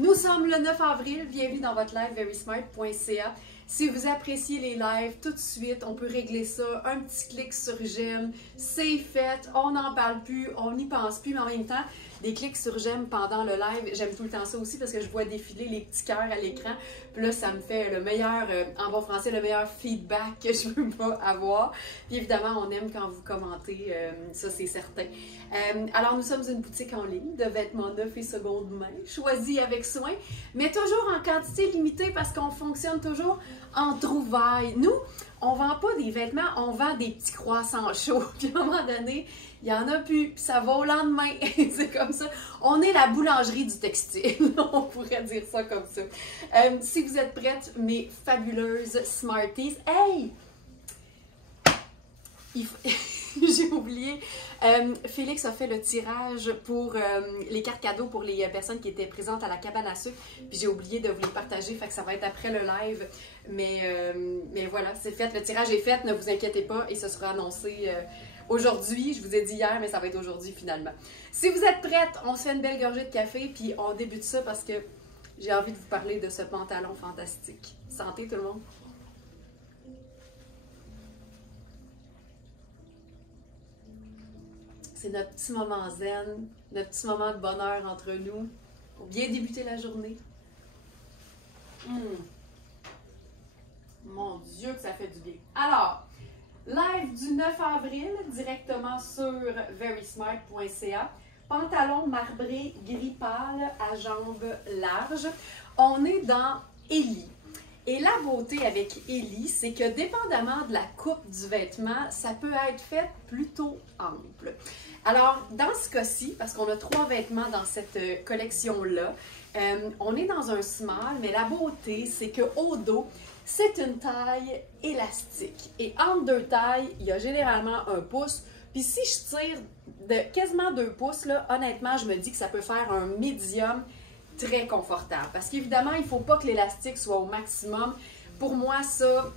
Nous sommes le 9 avril, bienvenue dans votre live verysmart.ca. Si vous appréciez les lives, tout de suite, on peut régler ça, un petit clic sur j'aime, c'est fait, on n'en parle plus, on n'y pense plus, mais en même temps, des clics sur j'aime pendant le live, j'aime tout le temps ça aussi parce que je vois défiler les petits cœurs à l'écran, puis là, ça me fait le meilleur, en bon français, le meilleur feedback que je peux pas avoir. Puis évidemment, on aime quand vous commentez, ça c'est certain. Alors, nous sommes une boutique en ligne de vêtements neufs et seconde main, choisis avec soin, mais toujours en quantité limitée parce qu'on fonctionne toujours en trouvailles. Nous, on vend pas des vêtements, on vend des petits croissants chauds. Puis à un moment donné, il n'y en a plus, puis ça va au lendemain. C'est comme ça. On est la boulangerie du textile. On pourrait dire ça comme ça. Si vous êtes prêtes, mes fabuleuses Smarties, hey! J'ai oublié, Félix a fait le tirage pour les cartes cadeaux pour les personnes qui étaient présentes à la cabane à sucre, puis j'ai oublié de vous les partager, fait que ça va être après le live, mais voilà, c'est fait, le tirage est fait, ne vous inquiétez pas, et ce sera annoncé aujourd'hui, je vous ai dit hier, mais ça va être aujourd'hui finalement. Si vous êtes prêtes, on se fait une belle gorgée de café, puis on débute ça parce que j'ai envie de vous parler de ce pantalon fantastique. Santé tout le monde! C'est notre petit moment zen, notre petit moment de bonheur entre nous pour bien débuter la journée. Mon Dieu que ça fait du bien. Alors, live du 9 avril, directement sur verysmart.ca. Pantalon marbré gris pâle à jambes larges. On est dans Ellie. Et la beauté avec Ellie, c'est que dépendamment de la coupe du vêtement, ça peut être fait plutôt ample. Alors, dans ce cas-ci, parce qu'on a 3 vêtements dans cette collection-là, on est dans un small, mais la beauté, c'est qu'au dos, c'est une taille élastique. Et entre 2 tailles, il y a généralement 1 pouce. Puis si je tire de quasiment 2 pouces, là, honnêtement, je me dis que ça peut faire un médium très confortable. Parce qu'évidemment, il ne faut pas que l'élastique soit au maximum. Pour moi, ça,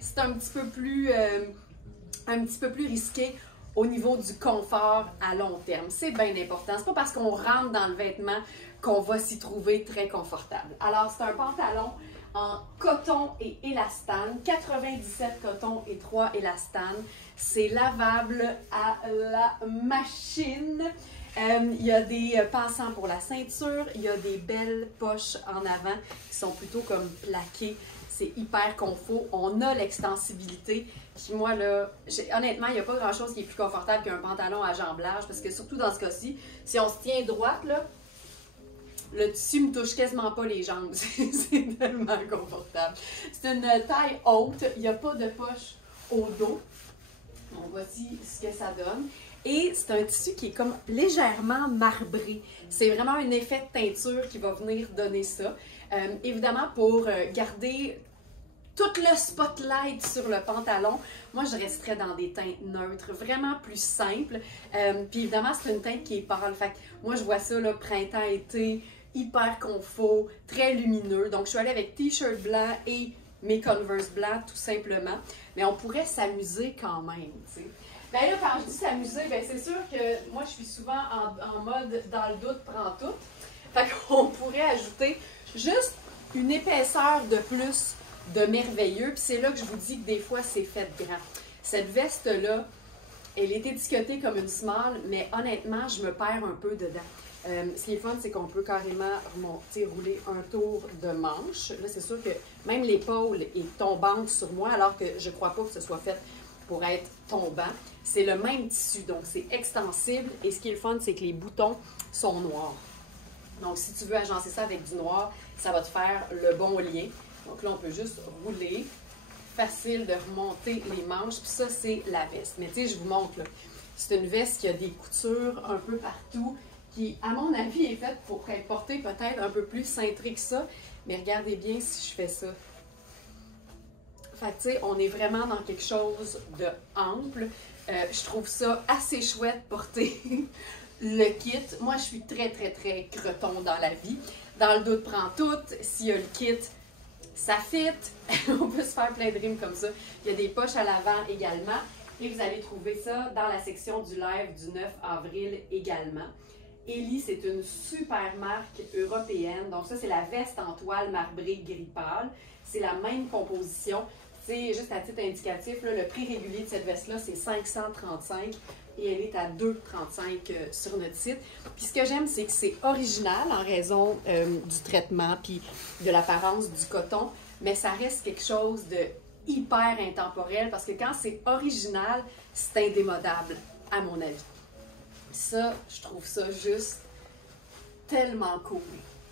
c'est un petit peu plus risqué au niveau du confort à long terme. C'est bien important. C'est pas parce qu'on rentre dans le vêtement qu'on va s'y trouver très confortable. Alors, c'est un pantalon en coton et élastane, 97 coton et 3 élastane. C'est lavable à la machine. Il y a des passants pour la ceinture, il y a des belles poches en avant qui sont plutôt comme plaquées. C'est hyper confort. On a l'extensibilité. Puis moi, là, honnêtement, il n'y a pas grand-chose qui est plus confortable qu'un pantalon à jambes larges parce que surtout dans ce cas-ci, si on se tient droite, là, le tissu ne me touche quasiment pas les jambes. C'est tellement confortable. C'est une taille haute. Il n'y a pas de poche au dos. Donc, voici ce que ça donne. Et c'est un tissu qui est comme légèrement marbré. C'est vraiment un effet de teinture qui va venir donner ça. Évidemment, pour garder tout le spotlight sur le pantalon, moi, je resterais dans des teintes neutres, vraiment plus simples. Puis évidemment, c'est une teinte qui est pâle. Fait que moi, je vois ça, là, printemps-été, hyper confort, très lumineux. Donc, je suis allée avec t-shirt blanc et mes Converse blancs, tout simplement. Mais on pourrait s'amuser quand même, tu sais. Ben là, quand je dis s'amuser, ben c'est sûr que moi, je suis souvent en mode dans le doute, prends tout. Fait qu'on pourrait ajouter juste une épaisseur de plus de merveilleux. Puis c'est là que je vous dis que des fois, c'est fait grand. Cette veste-là, elle est étiquetée comme une small, mais honnêtement, je me perds un peu dedans. Ce qui est fun, c'est qu'on peut carrément remonter, rouler un tour de manche. Là, c'est sûr que même l'épaule est tombante sur moi, alors que je ne crois pas que ce soit fait pour être tombant. C'est le même tissu, donc c'est extensible. Et ce qui est le fun, c'est que les boutons sont noirs. Donc, si tu veux agencer ça avec du noir, ça va te faire le bon lien. Donc là, on peut juste rouler. Facile de remonter les manches. Puis ça, c'est la veste. Mais tu sais, je vous montre, là. C'est une veste qui a des coutures un peu partout, qui, à mon avis, est faite pour être portée peut-être un peu plus cintrée que ça. Mais regardez bien si je fais ça. Fait que, tu sais, on est vraiment dans quelque chose de ample. Je trouve ça assez chouette porter le kit. Moi, je suis très, très, très creton dans la vie. Dans le doute, prends tout. S'il y a le kit, ça fit. On peut se faire plein de rimes comme ça. Il y a des poches à l'avant également. Et vous allez trouver ça dans la section du live du 9 avril également. Ellie, c'est une super marque européenne. Donc ça, c'est la veste en toile marbrée gris pâle. C'est la même composition. C'est juste à titre indicatif, là, le prix régulier de cette veste-là, c'est 535 et elle est à 2,35 sur notre site. Puis ce que j'aime, c'est que c'est original en raison du traitement puis de l'apparence du coton, mais ça reste quelque chose de hyper intemporel parce que quand c'est original, c'est indémodable, à mon avis. Ça, je trouve ça juste tellement cool.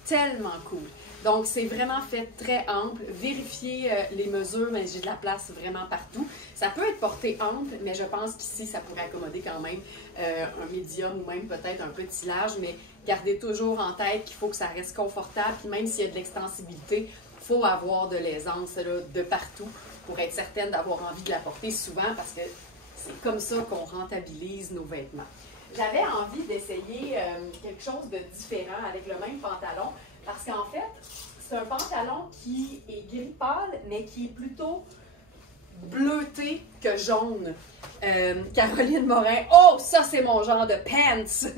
Tellement cool. Donc, c'est vraiment fait très ample. Vérifiez les mesures, mais j'ai de la place vraiment partout. Ça peut être porté ample, mais je pense qu'ici, ça pourrait accommoder quand même un médium ou même peut-être un petit large, mais gardez toujours en tête qu'il faut que ça reste confortable. Puis même s'il y a de l'extensibilité, il faut avoir de l'aisance là, de partout pour être certaine d'avoir envie de la porter souvent parce que c'est comme ça qu'on rentabilise nos vêtements. J'avais envie d'essayer quelque chose de différent avec le même pantalon parce qu'en fait, c'est un pantalon qui est gris pâle, mais qui est plutôt bleuté que jaune. Caroline Morin, oh, ça c'est mon genre de pants!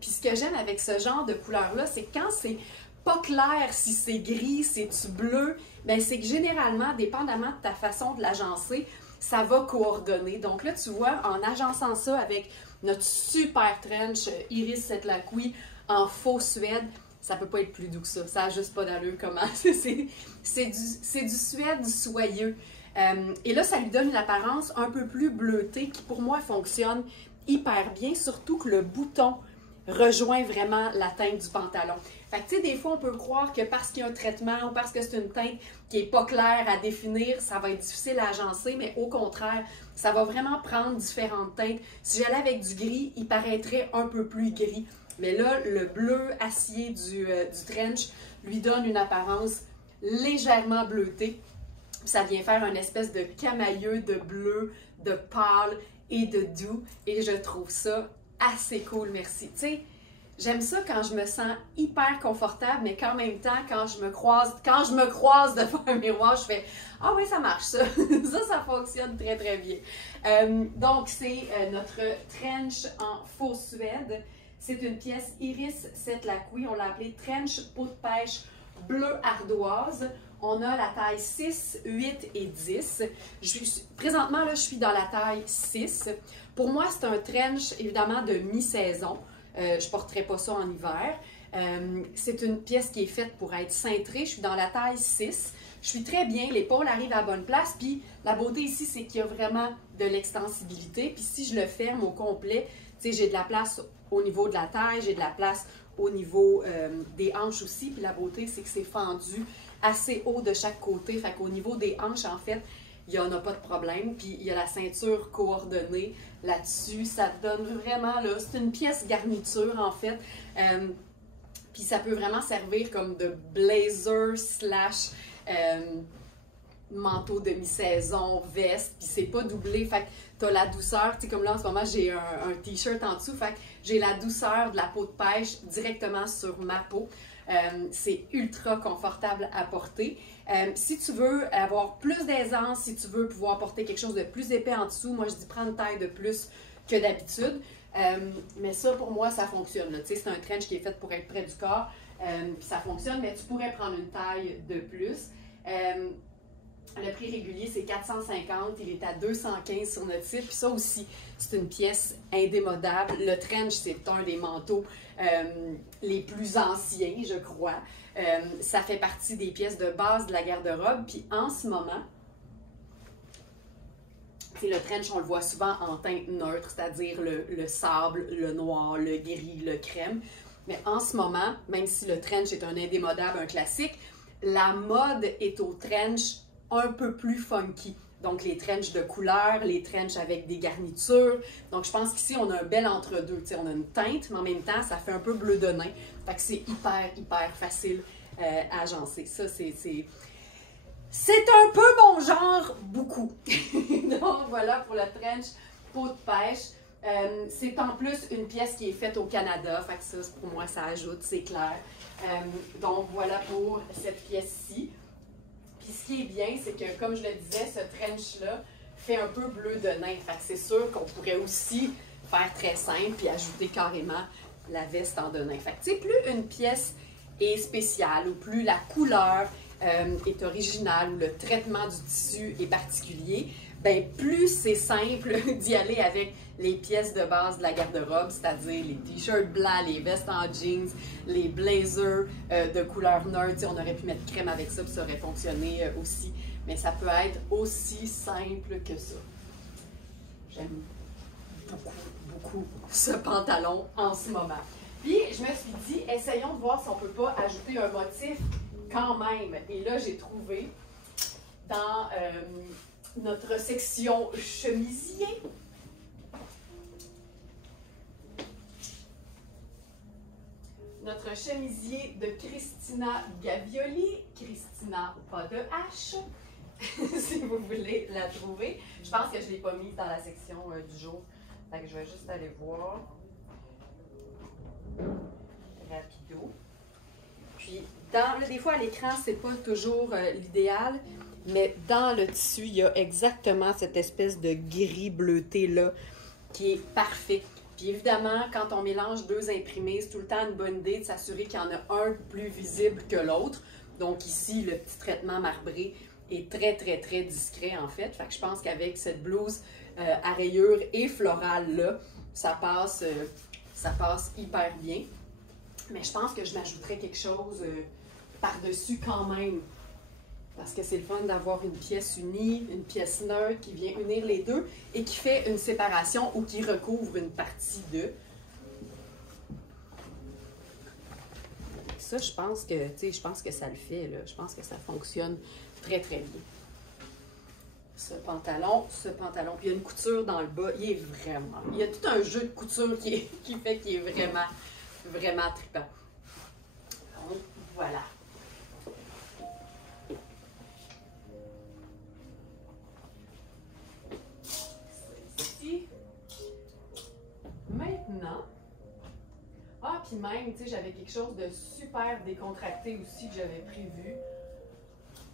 Puis ce que j'aime avec ce genre de couleur-là, c'est que quand c'est pas clair si c'est gris, c'est-tu bleu, bien c'est que généralement, dépendamment de ta façon de l'agencer, ça va coordonner. Donc là, tu vois, en agençant ça avec notre super trench Iris Setlaqui en faux suède, ça peut pas être plus doux que ça. Ça n'a juste pas d'allure comment. C'est du suède soyeux. Et là, ça lui donne une apparence un peu plus bleutée qui, pour moi, fonctionne hyper bien, surtout que le bouton rejoint vraiment la teinte du pantalon. Fait que, tu sais, des fois, on peut croire que parce qu'il y a un traitement ou parce que c'est une teinte qui n'est pas claire à définir, ça va être difficile à agencer, mais au contraire, ça va vraiment prendre différentes teintes. Si j'allais avec du gris, il paraîtrait un peu plus gris. Mais là, le bleu acier du trench lui donne une apparence légèrement bleutée. Ça vient faire une espèce de camailleux de bleu, de pâle et de doux. Et je trouve ça assez cool, merci. Tu sais, j'aime ça quand je me sens hyper confortable, mais qu'en même temps, quand je me croise devant un miroir, je fais « Ah oui, ça marche, ça! » ça fonctionne très, très bien. Donc, c'est notre trench en faux suède. C'est une pièce Iris Setlaqui. On l'a appelée trench peau de pêche bleu ardoise. On a la taille 6, 8 et 10. Présentement, là, je suis dans la taille 6. Pour moi, c'est un trench, évidemment, de mi-saison. Je ne porterai pas ça en hiver. C'est une pièce qui est faite pour être cintrée. Je suis dans la taille 6. Je suis très bien. L'épaule arrive à la bonne place. Puis la beauté ici, c'est qu'il y a vraiment de l'extensibilité. Puis si je le ferme au complet, tu sais, j'ai de la place au niveau de la taille, j'ai de la place au niveau des hanches aussi. Puis la beauté, c'est que c'est fendu assez haut de chaque côté. Fait qu'au niveau des hanches, en fait, il n'y en a pas de problème. Puis il y a la ceinture coordonnée là-dessus. Ça donne vraiment, là, c'est une pièce garniture, en fait. Puis ça peut vraiment servir comme de blazer slash manteau de mi-saison, veste. Puis c'est pas doublé. Fait que t'as la douceur. Tu sais, comme là, en ce moment, j'ai un t-shirt en dessous. Fait que j'ai la douceur de la peau de pêche directement sur ma peau. C'est ultra confortable à porter. Si tu veux avoir plus d'aisance, si tu veux pouvoir porter quelque chose de plus épais en dessous, moi je dis prends une taille de plus que d'habitude. Mais ça pour moi ça fonctionne. Tu sais, c'est un trench qui est fait pour être près du corps. Puis ça fonctionne, mais tu pourrais prendre une taille de plus. Le prix régulier, c'est 450. Il est à 215 sur notre site. Puis ça aussi, c'est une pièce indémodable. Le trench, c'est un des manteaux les plus anciens, je crois. Ça fait partie des pièces de base de la garde-robe. Puis en ce moment, le trench, on le voit souvent en teinte neutre, c'est-à-dire le sable, le noir, le gris, le crème. Mais en ce moment, même si le trench est un indémodable, un classique, la mode est au trench un peu plus funky. Donc, les trenchs de couleur, les trenchs avec des garnitures. Donc, je pense qu'ici, on a un bel entre-deux. On a une teinte, mais en même temps, ça fait un peu bleu de nain. Fait que c'est hyper, hyper facile à agencer. Ça, c'est un peu mon genre, beaucoup. Donc, voilà pour le trench peau de pêche. C'est en plus une pièce qui est faite au Canada. Fait que ça, pour moi, ça ajoute, c'est clair. Donc, voilà pour cette pièce-ci. Puis ce qui est bien, c'est que, comme je le disais, ce trench-là fait un peu bleu de nain. Fait que c'est sûr qu'on pourrait aussi faire très simple et ajouter carrément la veste en denim. Fait que, tu sais, plus une pièce est spéciale ou plus la couleur est originale ou le traitement du tissu est particulier, ben plus c'est simple d'y aller avec les pièces de base de la garde-robe, c'est-à-dire les t-shirts blancs, les vestes en jeans, les blazers de couleur neutre. On aurait pu mettre crème avec ça, puis ça aurait fonctionné aussi. Mais ça peut être aussi simple que ça. J'aime beaucoup, beaucoup ce pantalon en ce moment. Puis, je me suis dit, essayons de voir si on ne peut pas ajouter un motif quand même. Et là, j'ai trouvé dans notre section chemisier, notre chemisier de Christina Gavioli, Christina pas de H, si vous voulez la trouver. Je pense que je ne l'ai pas mise dans la section du jour. Fait que je vais juste aller voir rapido. Puis, des fois à l'écran, c'est pas toujours l'idéal, mais dans le tissu, il y a exactement cette espèce de gris bleuté-là qui est parfait. Puis évidemment, quand on mélange deux imprimés, c'est tout le temps une bonne idée de s'assurer qu'il y en a un plus visible que l'autre. Donc ici, le petit traitement marbré est très, très, très discret en fait. Fait que je pense qu'avec cette blouse à rayures et florale-là, ça passe hyper bien. Mais je pense que je m'ajouterais quelque chose par-dessus quand même. Parce que c'est le fun d'avoir une pièce unie, une pièce neutre qui vient unir les deux et qui fait une séparation ou qui recouvre une partie d'eux. Ça, je pense que ça le fait, là. Je pense que ça fonctionne très, très bien. Ce pantalon. Puis il y a une couture dans le bas. Il y a tout un jeu de couture qui fait qu'il est vraiment, vraiment trippant. Donc, voilà. Maintenant, puis même, tu sais, j'avais quelque chose de super décontracté aussi que j'avais prévu.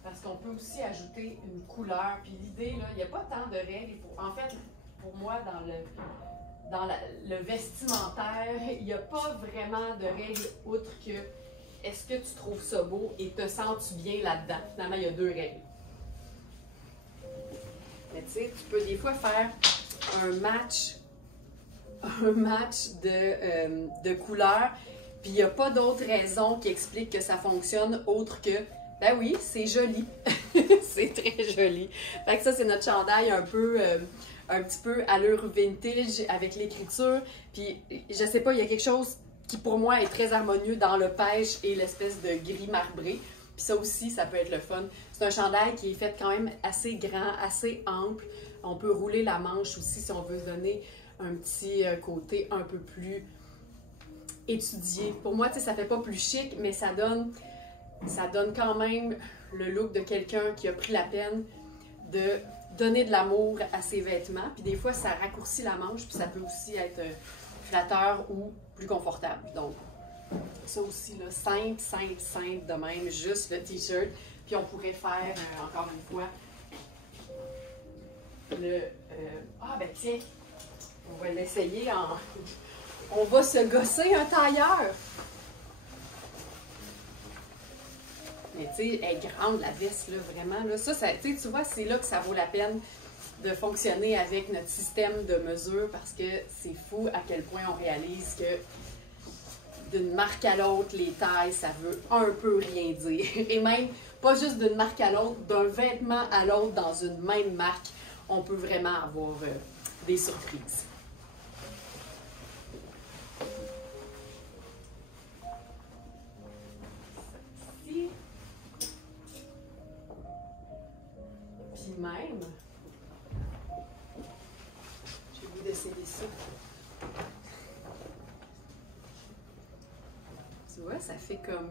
Parce qu'on peut aussi ajouter une couleur. Puis l'idée, là, il n'y a pas tant de règles. En fait, pour moi, dans le vestimentaire, il n'y a pas vraiment de règles outre que est-ce que tu trouves ça beau et te sens-tu bien là-dedans? Finalement, il y a deux règles. Mais tu sais, tu peux des fois faire un match de couleurs, puis il n'y a pas d'autre raison qui explique que ça fonctionne autre que, ben oui, c'est joli. C'est très joli. Fait que ça, c'est notre chandail un petit peu allure vintage avec l'écriture. Puis, je sais pas, il y a quelque chose qui pour moi est très harmonieux dans le pêche et l'espèce de gris marbré. Puis ça aussi, ça peut être le fun. C'est un chandail qui est fait quand même assez grand, assez ample. On peut rouler la manche aussi si on veut se donner un petit côté un peu plus étudié. Pour moi, tu sais, ça fait pas plus chic, mais ça donne quand même le look de quelqu'un qui a pris la peine de donner de l'amour à ses vêtements. Puis des fois, ça raccourcit la manche, puis ça peut aussi être flatteur ou plus confortable. Donc, ça aussi, là, simple de même, juste le t-shirt. Puis on pourrait faire, encore une fois, ben tiens, on va l'essayer on va se gosser un tailleur. Mais tu sais, elle est grande la veste, là, vraiment. Là. Ça tu vois, c'est là que ça vaut la peine de fonctionner avec notre système de mesure parce que c'est fou à quel point on réalise que d'une marque à l'autre, les tailles, ça veut un peu rien dire. Et même, pas juste d'une marque à l'autre, d'un vêtement à l'autre dans une même marque, on peut vraiment avoir des surprises. Puis même, j'ai le goût d'essayer ça. Tu vois, ça fait comme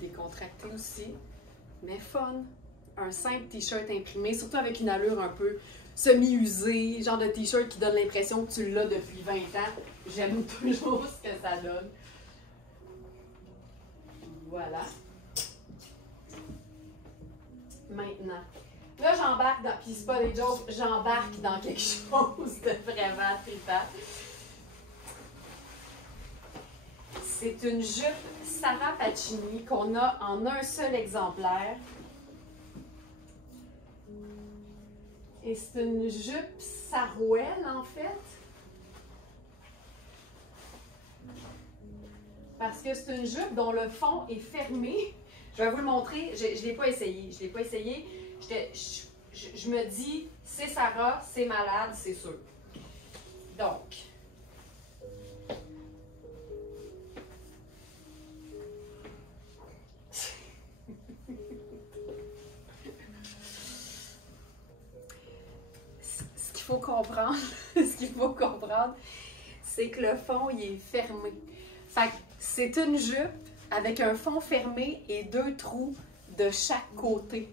décontracté aussi, mais fun. Un simple t-shirt imprimé, surtout avec une allure un peu semi-usée, genre de t-shirt qui donne l'impression que tu l'as depuis 20 ans. J'aime toujours ce que ça donne. Voilà. Maintenant, là j'embarque dans, puis c'est pas des jokes, j'embarque dans quelque chose de vraiment trippant. Tu sais, elle est grande la veste, là, vraiment, là. Ça, c'est, tu sais, tu vois, c'est là que ça vaut la peine de fonctionner avec notre système de mesure parce que c'est fou à quel point on réalise que d'une marque à l'autre, les tailles, ça veut un peu rien dire. Et même, pas juste d'une marque à l'autre, d'un vêtement à l'autre, on peut vraiment avoir des surprises. C'est une jupe Sarah Pacini qu'on a en un seul exemplaire. Et c'est une jupe sarouel, en fait. Parce que c'est une jupe dont le fond est fermé. Je vais vous le montrer. Je ne l'ai pas essayé. Je l'ai pas essayé. Je me dis, c'est Sarah, c'est malade, c'est sûr. Donc, ce qu'il faut comprendre, c'est que le fond, il est fermé. Fait que c'est une jupe avec un fond fermé et 2 trous de chaque côté.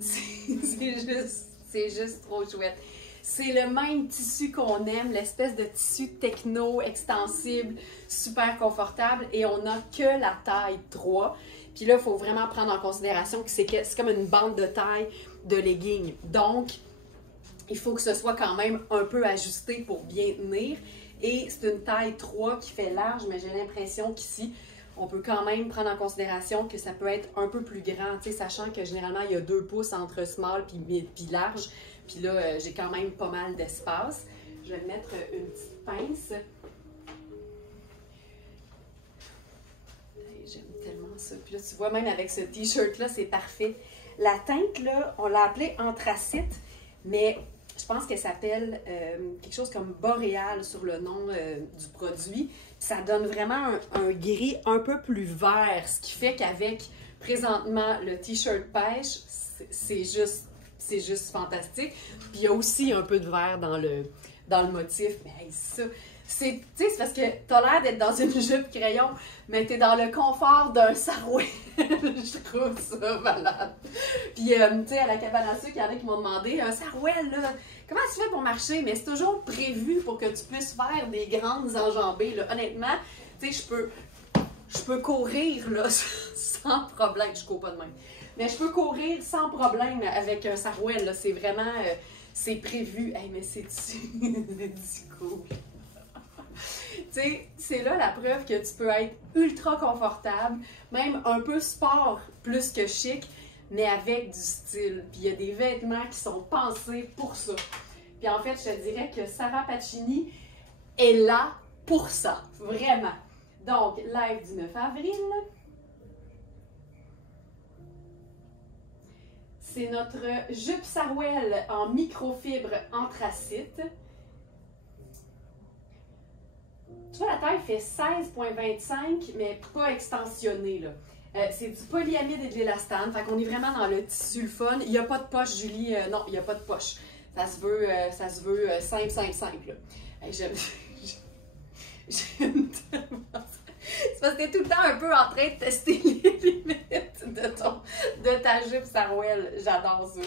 C'est juste trop chouette. C'est le même tissu qu'on aime, l'espèce de tissu techno, extensible, super confortable, et on n'a que la taille 3. Puis là, il faut vraiment prendre en considération que c'est comme une bande de taille de legging. Donc, il faut que ce soit quand même un peu ajusté pour bien tenir. Et c'est une taille 3 qui fait large, mais j'ai l'impression qu'ici, on peut quand même prendre en considération que ça peut être un peu plus grand, tu sais, sachant que généralement, il y a 2 pouces entre small puis large. Puis là, j'ai quand même pas mal d'espace. Je vais mettre une petite pince. J'aime tellement ça. Puis là, tu vois, même avec ce t-shirt-là, c'est parfait. La teinte, là, on l'a appelée anthracite, mais je pense qu'elle s'appelle quelque chose comme boréal sur le nom du produit. Ça donne vraiment un gris un peu plus vert, ce qui fait qu'avec présentement le t-shirt pêche, c'est juste fantastique. Puis il y a aussi un peu de vert dans le motif. Mais hey, ça, c'est parce que t'as l'air d'être dans une jupe crayon, mais t'es dans le confort d'un sarouel. Je trouve ça malade. Puis, tu sais, à la cabane à sucre, il y en a qui m'ont demandé, un sarouel, là, comment tu fais pour marcher? Mais c'est toujours prévu pour que tu puisses faire des grandes enjambées, là. Honnêtement, tu sais, je peux courir, là, sans problème. Je cours pas de même. Mais je peux courir sans problème avec un sarouel, là. C'est vraiment, c'est prévu. Hey, mais c'est cool. Tu sais, c'est là la preuve que tu peux être ultra confortable, même un peu sport plus que chic, mais avec du style. Puis il y a des vêtements qui sont pensés pour ça. Puis en fait, je te dirais que Sarah Pacini est là pour ça, vraiment. Donc, live du 9 avril. C'est notre jupe sarouel en microfibre anthracite. Tu vois, la taille fait 16,25, mais pas extensionnée, là. C'est du polyamide et de l'élastane, fait qu'on est vraiment dans le tissu le fun. Il n'y a pas de poche, Julie, non, il n'y a pas de poche. Ça se veut simple, là. J'aime tellement ça. C'est parce que t'es tout le temps un peu en train de tester les limites de ta jupe sarouel. J'adore ça.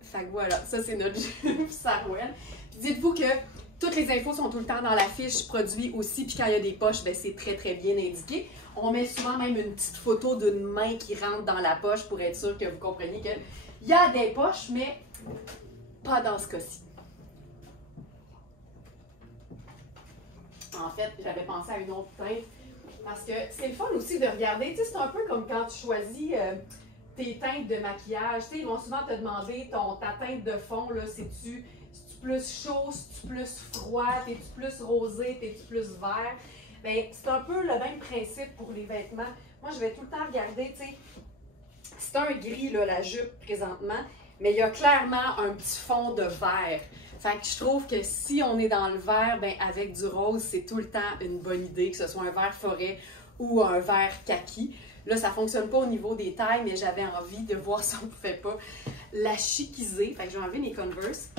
Fait que voilà, ça c'est notre jupe sarouel. Dites-vous que toutes les infos sont tout le temps dans la fiche produit aussi, puis quand il y a des poches, ben, c'est très très bien indiqué. On met souvent même une petite photo d'une main qui rentre dans la poche pour être sûr que vous compreniez qu'il y a des poches, mais pas dans ce cas-ci. En fait, j'avais pensé à une autre teinte parce que c'est le fun aussi de regarder. Tu sais, c'est un peu comme quand tu choisis tes teintes de maquillage. Tu sais, ils vont souvent te demander ta teinte de fond, là, c'est-tu plus chaud, c'est-tu plus froid, t'es-tu plus rosé, t'es-tu plus vert? Bien, c'est un peu le même principe pour les vêtements. Moi, je vais tout le temps regarder, tu sais, c'est un gris, là, la jupe, présentement, mais il y a clairement un petit fond de vert. Fait que je trouve que si on est dans le vert, ben avec du rose, c'est tout le temps une bonne idée, que ce soit un vert forêt ou un vert kaki. Là, ça ne fonctionne pas au niveau des tailles, mais j'avais envie de voir si on ne pouvait pas la chiquiser. Fait que j'ai enlevé mes Converse.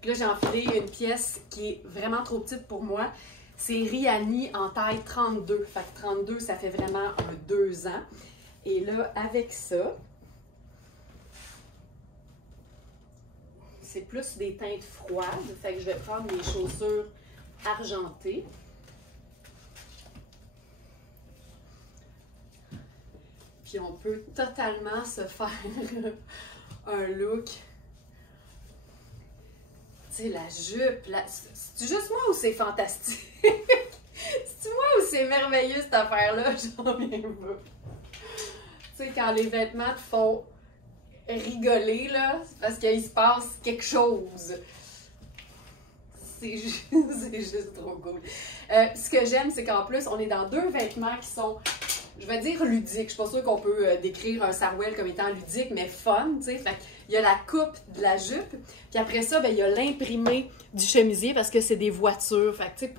Puis là, j'ai enfilé une pièce qui est vraiment trop petite pour moi. C'est Rihanni en taille 32. Fait que 32, ça fait vraiment un 2 ans. Et là, avec ça, c'est plus des teintes froides. Fait que je vais prendre mes chaussures argentées. Puis on peut totalement se faire un look. Tu sais, la jupe, c'est juste moi ou c'est fantastique? C'est-tu moi c'est merveilleux cette affaire-là, j'en reviens pas. Tu sais, quand les vêtements te font rigoler, là, c'est parce qu'il se passe quelque chose. C'est juste trop cool. Ce que j'aime, c'est qu'en plus, on est dans deux vêtements qui sont, je vais dire ludiques. Je suis pas sûre qu'on peut décrire un sarouel comme étant ludique, mais fun, tu sais. Fait il y a la coupe de la jupe, puis après ça, ben, il y a l'imprimé du chemisier parce que c'est des voitures. Fait que, tu sais,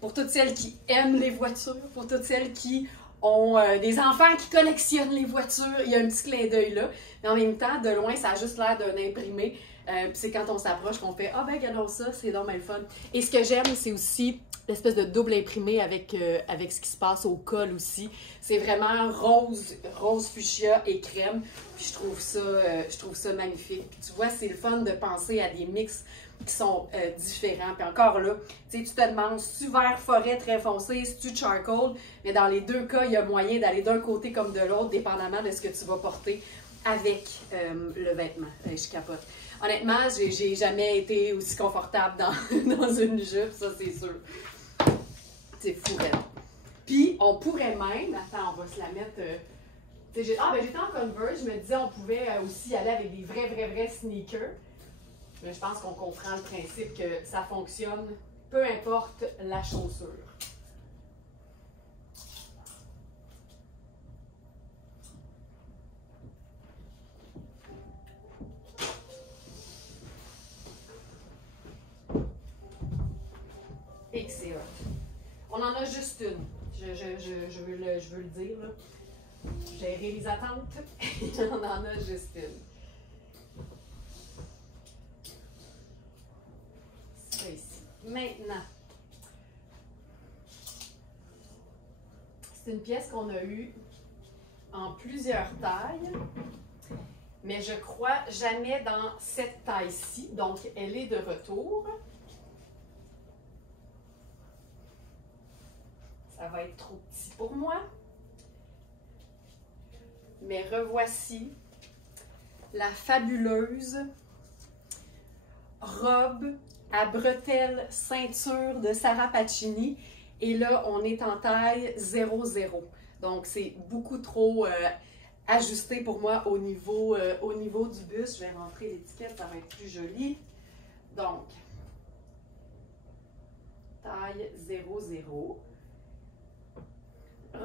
pour toutes celles qui aiment les voitures, pour toutes celles qui ont des enfants qui collectionnent les voitures, il y a un petit clin d'œil là. Mais en même temps, de loin, ça a juste l'air d'un imprimé. Puis c'est quand on s'approche qu'on fait « Ah ben, regardons ça, c'est donc bien le fun ». Et ce que j'aime, c'est aussi l'espèce de double imprimé avec ce qui se passe au col aussi. C'est vraiment rose fuchsia et crème. Puis je trouve ça magnifique. Puis tu vois, c'est le fun de penser à des mix qui sont différents. Puis encore là, tu te demandes si tu vert forêt très foncé, si tu charcoal, mais dans les deux cas, il y a moyen d'aller d'un côté comme de l'autre, dépendamment de ce que tu vas porter avec le vêtement. Je capote. Honnêtement, j'ai jamais été aussi confortable dans une jupe, ça c'est sûr. C'est fou, raide. Puis, on pourrait même, attends, on va se la mettre, j'étais en Converse, je me disais on pouvait aussi aller avec des vrais sneakers. Mais je pense qu'on comprend le principe que ça fonctionne, peu importe la chaussure. Excellent. On en a juste une. Je veux le dire, là. Gérer les attentes. On en a juste une. Ça ici. Maintenant, c'est une pièce qu'on a eue en plusieurs tailles, mais je crois jamais dans cette taille-ci. Donc, elle est de retour. Ça va être trop petit pour moi. Mais revoici la fabuleuse robe à bretelles ceinture de Sarah Pacini. Et là, on est en taille 00. Donc, c'est beaucoup trop ajusté pour moi au niveau du buste. Je vais rentrer l'étiquette, ça va être plus joli. Donc, taille 00.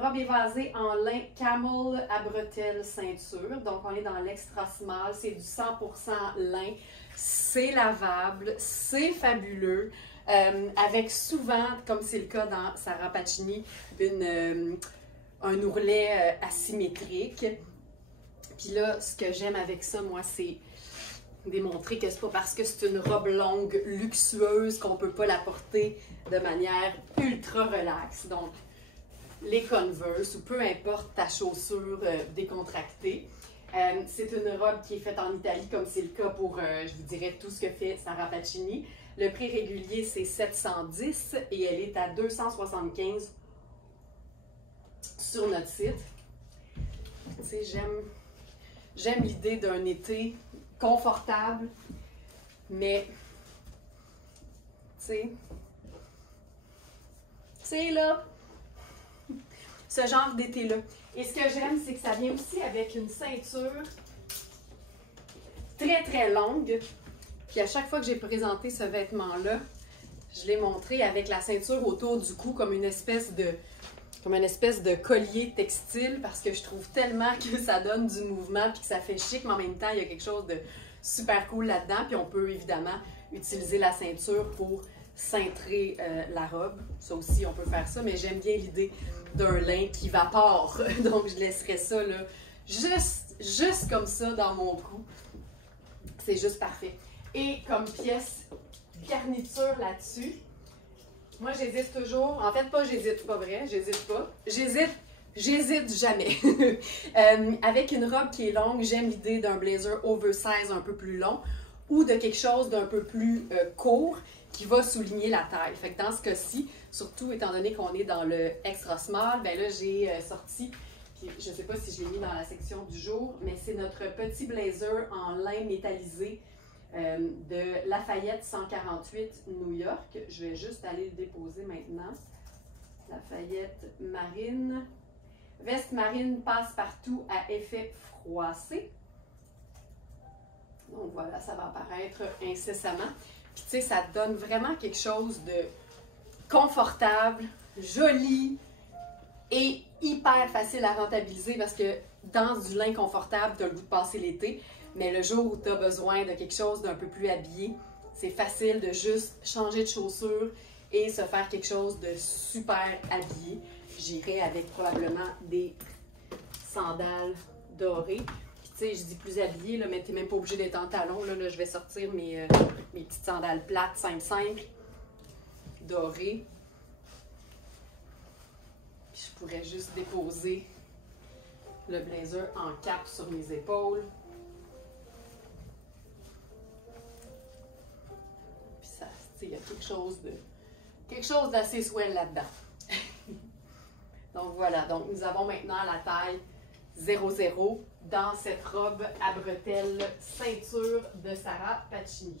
Robe évasée en lin camel à bretelles ceinture. Donc, on est dans l'extra small. C'est du 100% lin. C'est lavable. C'est fabuleux. Avec souvent, comme c'est le cas dans Sarah Pacini, un ourlet asymétrique. Puis là, ce que j'aime avec ça, moi, c'est démontrer que c'est pas parce que c'est une robe longue, luxueuse, qu'on peut pas la porter de manière ultra relaxe. Donc, les Converse ou peu importe ta chaussure décontractée. C'est une robe qui est faite en Italie comme c'est le cas pour, je vous dirais, tout ce que fait Sarah Pacini. Le prix régulier, c'est 710 et elle est à 275 sur notre site. Tu sais, j'aime l'idée d'un été confortable, mais, tu sais, là, ce genre d'été-là. Et ce que j'aime, c'est que ça vient aussi avec une ceinture très longue. Puis à chaque fois que j'ai présenté ce vêtement-là, je l'ai montré avec la ceinture autour du cou comme une espèce de collier textile parce que je trouve tellement que ça donne du mouvement puis que ça fait chic, mais en même temps, il y a quelque chose de super cool là-dedans. Puis on peut évidemment utiliser la ceinture pour cintrer la robe. Ça aussi, on peut faire ça, mais j'aime bien l'idée d'un lin qui vapore. Donc, je laisserai ça là, juste comme ça dans mon cou. C'est juste parfait. Et comme pièce garniture là-dessus, moi, j'hésite toujours. En fait, pas j'hésite, pas vrai, j'hésite pas. J'hésite jamais. Avec une robe qui est longue, j'aime l'idée d'un blazer oversize un peu plus long ou de quelque chose d'un peu plus court qui va souligner la taille. Fait que dans ce cas-ci, surtout étant donné qu'on est dans le extra small, ben là, j'ai sorti, puis je ne sais pas si je l'ai mis dans la section du jour, mais c'est notre petit blazer en lin métallisé de Lafayette 148 New York. Je vais juste aller le déposer maintenant. Lafayette marine. Veste marine passe-partout à effet froissé. Donc voilà, ça va apparaître incessamment. Puis tu sais, ça donne vraiment quelque chose de confortable, joli et hyper facile à rentabiliser parce que dans du lin confortable, tu as le goût de passer l'été, mais le jour où tu as besoin de quelque chose d'un peu plus habillé, c'est facile de juste changer de chaussures et se faire quelque chose de super habillé. J'irai avec probablement des sandales dorées. Puis tu sais, je dis plus habillé, là, mais tu n'es même pas obligé d'être en talons. Là, je vais sortir mes petites sandales plates, simples, dorées. Puis je pourrais juste déposer le blazer en cape sur mes épaules. Puis ça, il y a quelque chose d'assez swell là-dedans. Donc voilà, donc nous avons maintenant la taille 00 dans cette robe à bretelles ceinture de Sarah Pacini.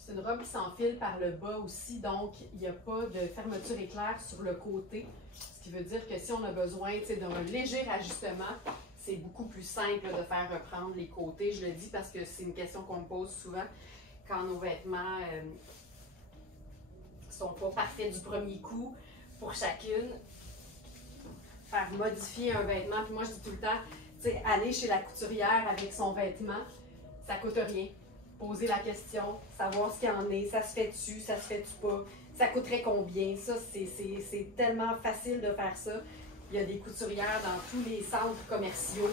C'est une robe qui s'enfile par le bas aussi, donc il n'y a pas de fermeture éclair sur le côté. Ce qui veut dire que si on a besoin d'un léger ajustement, c'est beaucoup plus simple de faire reprendre les côtés. Je le dis parce que c'est une question qu'on me pose souvent quand nos vêtements ne sont pas parfaits du premier coup pour chacune. Faire modifier un vêtement, puis moi je dis tout le temps, aller chez la couturière avec son vêtement, ça ne coûte rien. Poser la question, savoir ce qu'il y en est, ça se fait-tu, ça se fait-tu pas, ça coûterait combien, ça c'est tellement facile de faire ça. Il y a des couturières dans tous les centres commerciaux.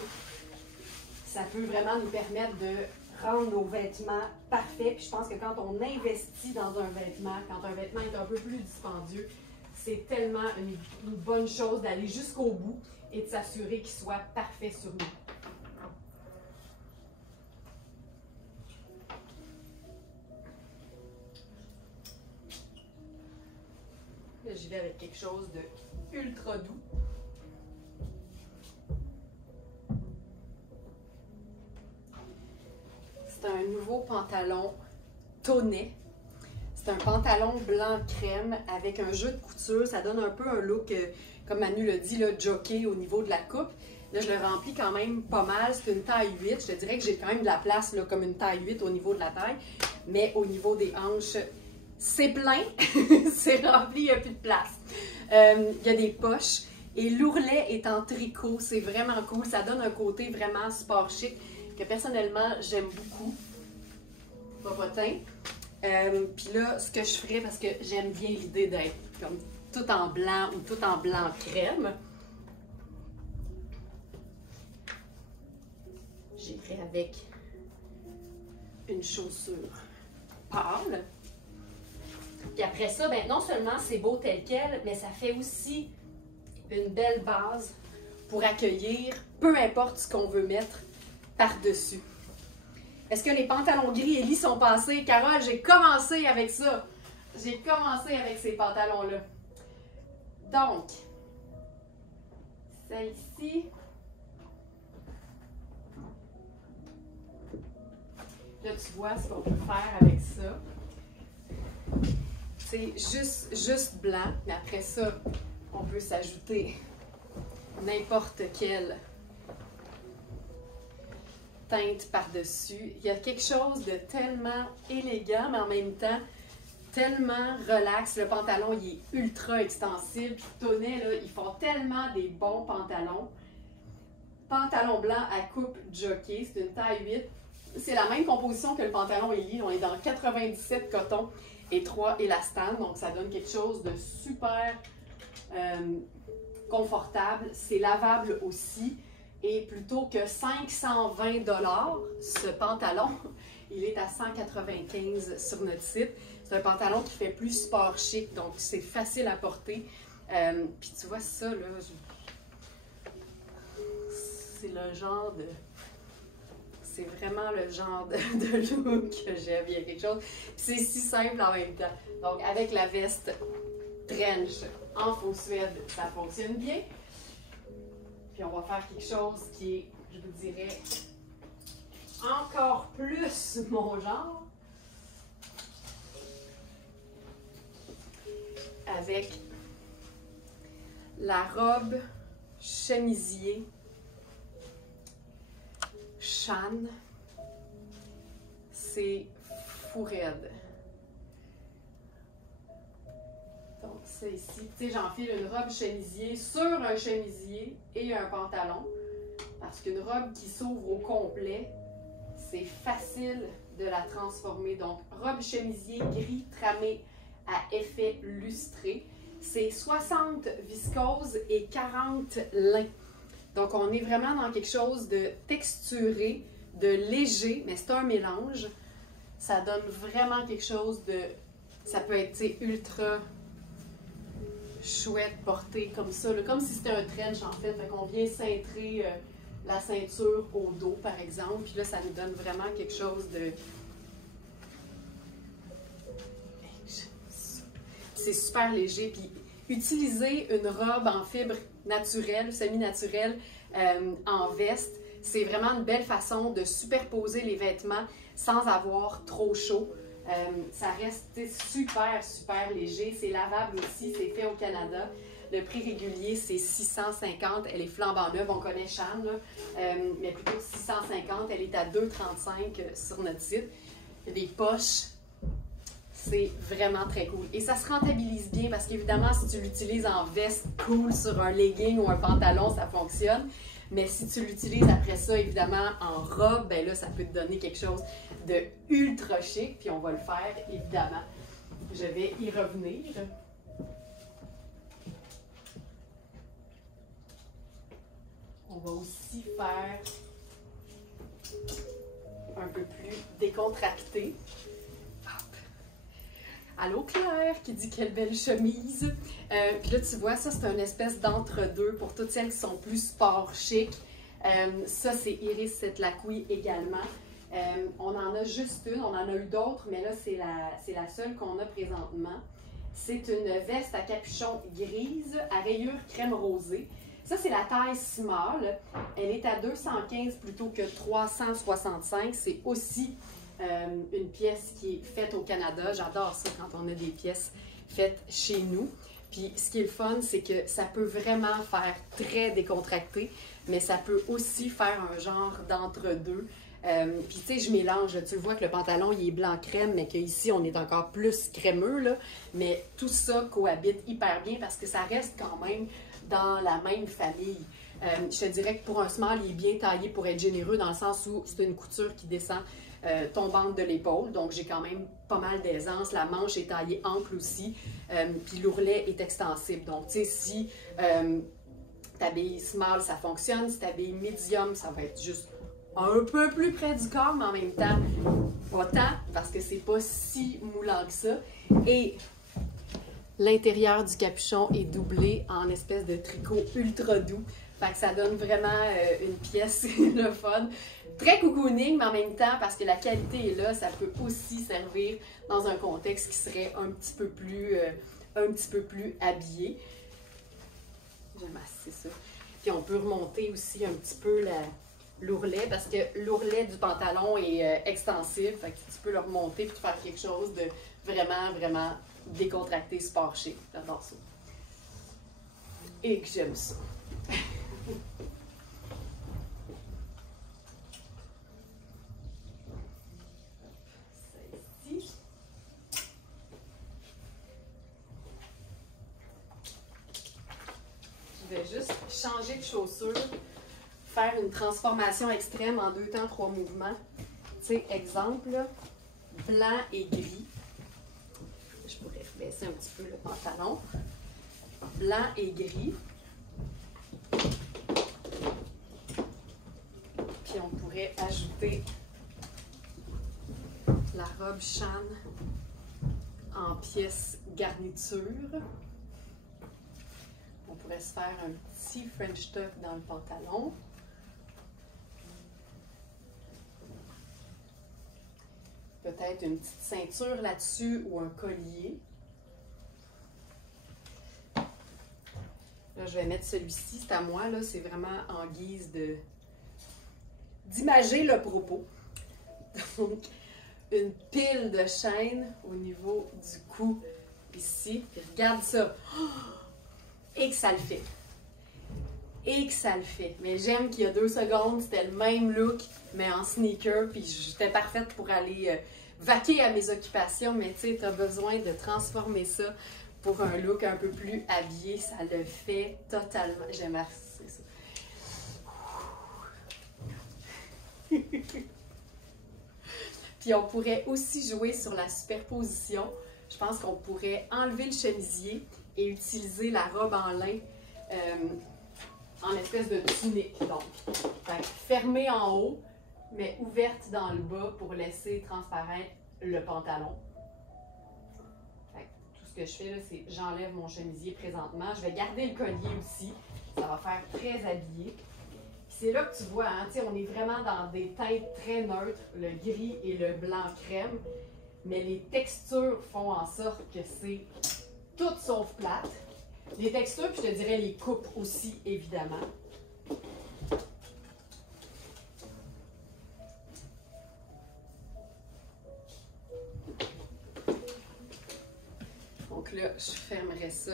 Ça peut vraiment nous permettre de rendre nos vêtements parfaits. Puis je pense que quand on investit dans un vêtement, quand un vêtement est un peu plus dispendieux, c'est tellement une bonne chose d'aller jusqu'au bout et de s'assurer qu'il soit parfait sur nous. Là, j'y vais avec quelque chose de ultra doux. C'est un nouveau pantalon tonnet. C'est un pantalon blanc crème avec un jeu de couture. Ça donne un peu un look, comme Manu l'a dit, là, jockey au niveau de la coupe. Là, je le remplis quand même pas mal. C'est une taille 8. Je te dirais que j'ai quand même de la place là, comme une taille 8 au niveau de la taille. Mais au niveau des hanches, c'est plein. C'est rempli, il n'y a plus de place. Il y a des poches. Et l'ourlet est en tricot. C'est vraiment cool. Ça donne un côté vraiment sport chic que personnellement, j'aime beaucoup. Popotin. Puis là, ce que je ferais, parce que j'aime bien l'idée d'être comme tout en blanc ou tout en blanc crème, j'irai avec une chaussure pâle. Puis après ça, ben, non seulement c'est beau tel quel, mais ça fait aussi une belle base pour accueillir peu importe ce qu'on veut mettre par-dessus. Est-ce que les pantalons gris Ellie sont passés? Carole, j'ai commencé avec ça. J'ai commencé avec ces pantalons-là. Donc, celle-ci. Là, tu vois ce qu'on peut faire avec ça. C'est juste blanc, mais après ça, on peut s'ajouter n'importe quelle teinte par-dessus. Il y a quelque chose de tellement élégant, mais en même temps, tellement relax. Le pantalon, il est ultra extensible. Puis Tonnet, là, ils font tellement des bons pantalons. Pantalon blanc à coupe jockey, c'est une taille 8. C'est la même composition que le pantalon Ellie. On est dans 97 coton et 3 élastane. Donc, ça donne quelque chose de super confortable. C'est lavable aussi. Et plutôt que 520 $, ce pantalon, il est à 195 sur notre site. C'est un pantalon qui fait plus sport chic, donc c'est facile à porter. Puis tu vois ça, là, c'est le genre de... C'est vraiment le genre de look que j'aime. Il y a quelque chose... C'est si simple en même temps. Donc, avec la veste trench en faux suède, ça fonctionne bien. Puis on va faire quelque chose qui est, je vous dirais, encore plus mon genre. Avec la robe chemisier Shan. C'est fou raide. Donc, c'est ici. Tu sais, j'enfile une robe chemisier sur un chemisier et un pantalon. Parce qu'une robe qui s'ouvre au complet, c'est facile de la transformer. Donc, robe chemisier gris tramé à effet lustré. C'est 60 viscose et 40 lin. Donc, on est vraiment dans quelque chose de texturé, de léger, mais c'est un mélange. Ça donne vraiment quelque chose de... Ça peut être, tu sais, ultra chouette porté comme ça, là, comme si c'était un trench en fait. Fait qu'on vient cintrer la ceinture au dos, par exemple. Puis là, ça nous donne vraiment quelque chose de... C'est super léger. Puis utiliser une robe en fibre naturelle, semi-naturelle, en veste, c'est vraiment une belle façon de superposer les vêtements sans avoir trop chaud. Ça reste super, super léger. C'est lavable aussi, c'est fait au Canada. Le prix régulier, c'est 650. Elle est flambant neuve, on connaît Shan, mais plutôt 650. Elle est à 2,35 sur notre site. Les poches, c'est vraiment très cool. Et ça se rentabilise bien parce qu'évidemment, si tu l'utilises en veste cool sur un legging ou un pantalon, ça fonctionne. Mais si tu l'utilises après ça, évidemment, en robe, ben là, ça peut te donner quelque chose de ultra chic. Puis on va le faire, évidemment. Je vais y revenir. On va aussi faire un peu plus décontracté. Allô Claire qui dit quelle belle chemise. Puis là tu vois, ça c'est une espèce d'entre-deux pour toutes celles qui sont plus sport chic. Ça c'est Iris Setlaqui également. On en a juste une, on en a eu d'autres, mais là c'est la seule qu'on a présentement. C'est une veste à capuchon grise à rayures crème rosée. Ça c'est la taille small. Elle est à 215 plutôt que 365. C'est aussi une pièce qui est faite au Canada. J'adore ça quand on a des pièces faites chez nous. Puis ce qui est le fun, c'est que ça peut vraiment faire très décontracté, mais ça peut aussi faire un genre d'entre-deux. Puis tu sais, je mélange. Tu vois que le pantalon, il est blanc crème, mais qu'ici, on est encore plus crémeux, là. Mais tout ça cohabite hyper bien parce que ça reste quand même dans la même famille. Je te dirais que pour un small, il est bien taillé pour être généreux dans le sens où c'est une couture qui descend tombante de l'épaule, donc j'ai quand même pas mal d'aisance. La manche est taillée ample aussi, puis l'ourlet est extensible. Donc, tu sais, si t'habilles small, ça fonctionne. Si t'habilles medium, ça va être juste un peu plus près du corps, mais en même temps, pas tant, parce que c'est pas si moulant que ça. Et l'intérieur du capuchon est doublé en espèce de tricot ultra doux. Fait que ça donne vraiment une pièce, le fun. Très cocooning, mais en même temps, parce que la qualité est là, ça peut aussi servir dans un contexte qui serait un petit peu plus habillé. J'aime assez ça. Puis on peut remonter aussi un petit peu l'ourlet, parce que l'ourlet du pantalon est extensif. Fait que tu peux le remonter et faire quelque chose de vraiment, vraiment décontracté, sport chic. J'adore ça. Et que j'aime ça. Je vais juste changer de chaussure, faire une transformation extrême en 2 temps 3 mouvements. Tu sais, exemple, là, blanc et gris. Je pourrais baisser un petit peu le pantalon. Blanc et gris. Puis on pourrait ajouter la robe Shan en pièces garniture. On pourrait se faire un petit French tuck dans le pantalon. peut-être une petite ceinture là-dessus ou un collier. Là, je vais mettre celui-ci, c'est à moi, là, c'est vraiment en guise d'imager le propos. Donc, une pile de chaînes au niveau du cou ici. Puis regarde ça. Et que ça le fait. Et que ça le fait. Mais j'aime qu'il y a 2 secondes, c'était le même look, mais en sneaker. Puis j'étais parfaite pour aller vaquer à mes occupations. Mais tu sais, tu as besoin de transformer ça pour un look un peu plus habillé. Ça le fait totalement. J'aime assez ça. Puis on pourrait aussi jouer sur la superposition. Je pense qu'on pourrait enlever le chemisier et utiliser la robe en lin en espèce de tunique. Donc, fermée en haut, mais ouverte dans le bas pour laisser transparaître le pantalon. Tout ce que je fais là, c'est j'enlève mon chemisier présentement. Je vais garder le collier aussi. Ça va faire très habillé. C'est là que tu vois, hein, on est vraiment dans des teintes très neutres, le gris et le blanc crème, mais les textures font en sorte que c'est tout sauf plate. Les textures, puis je te dirais les coupes aussi, évidemment. Donc là, je fermerai ça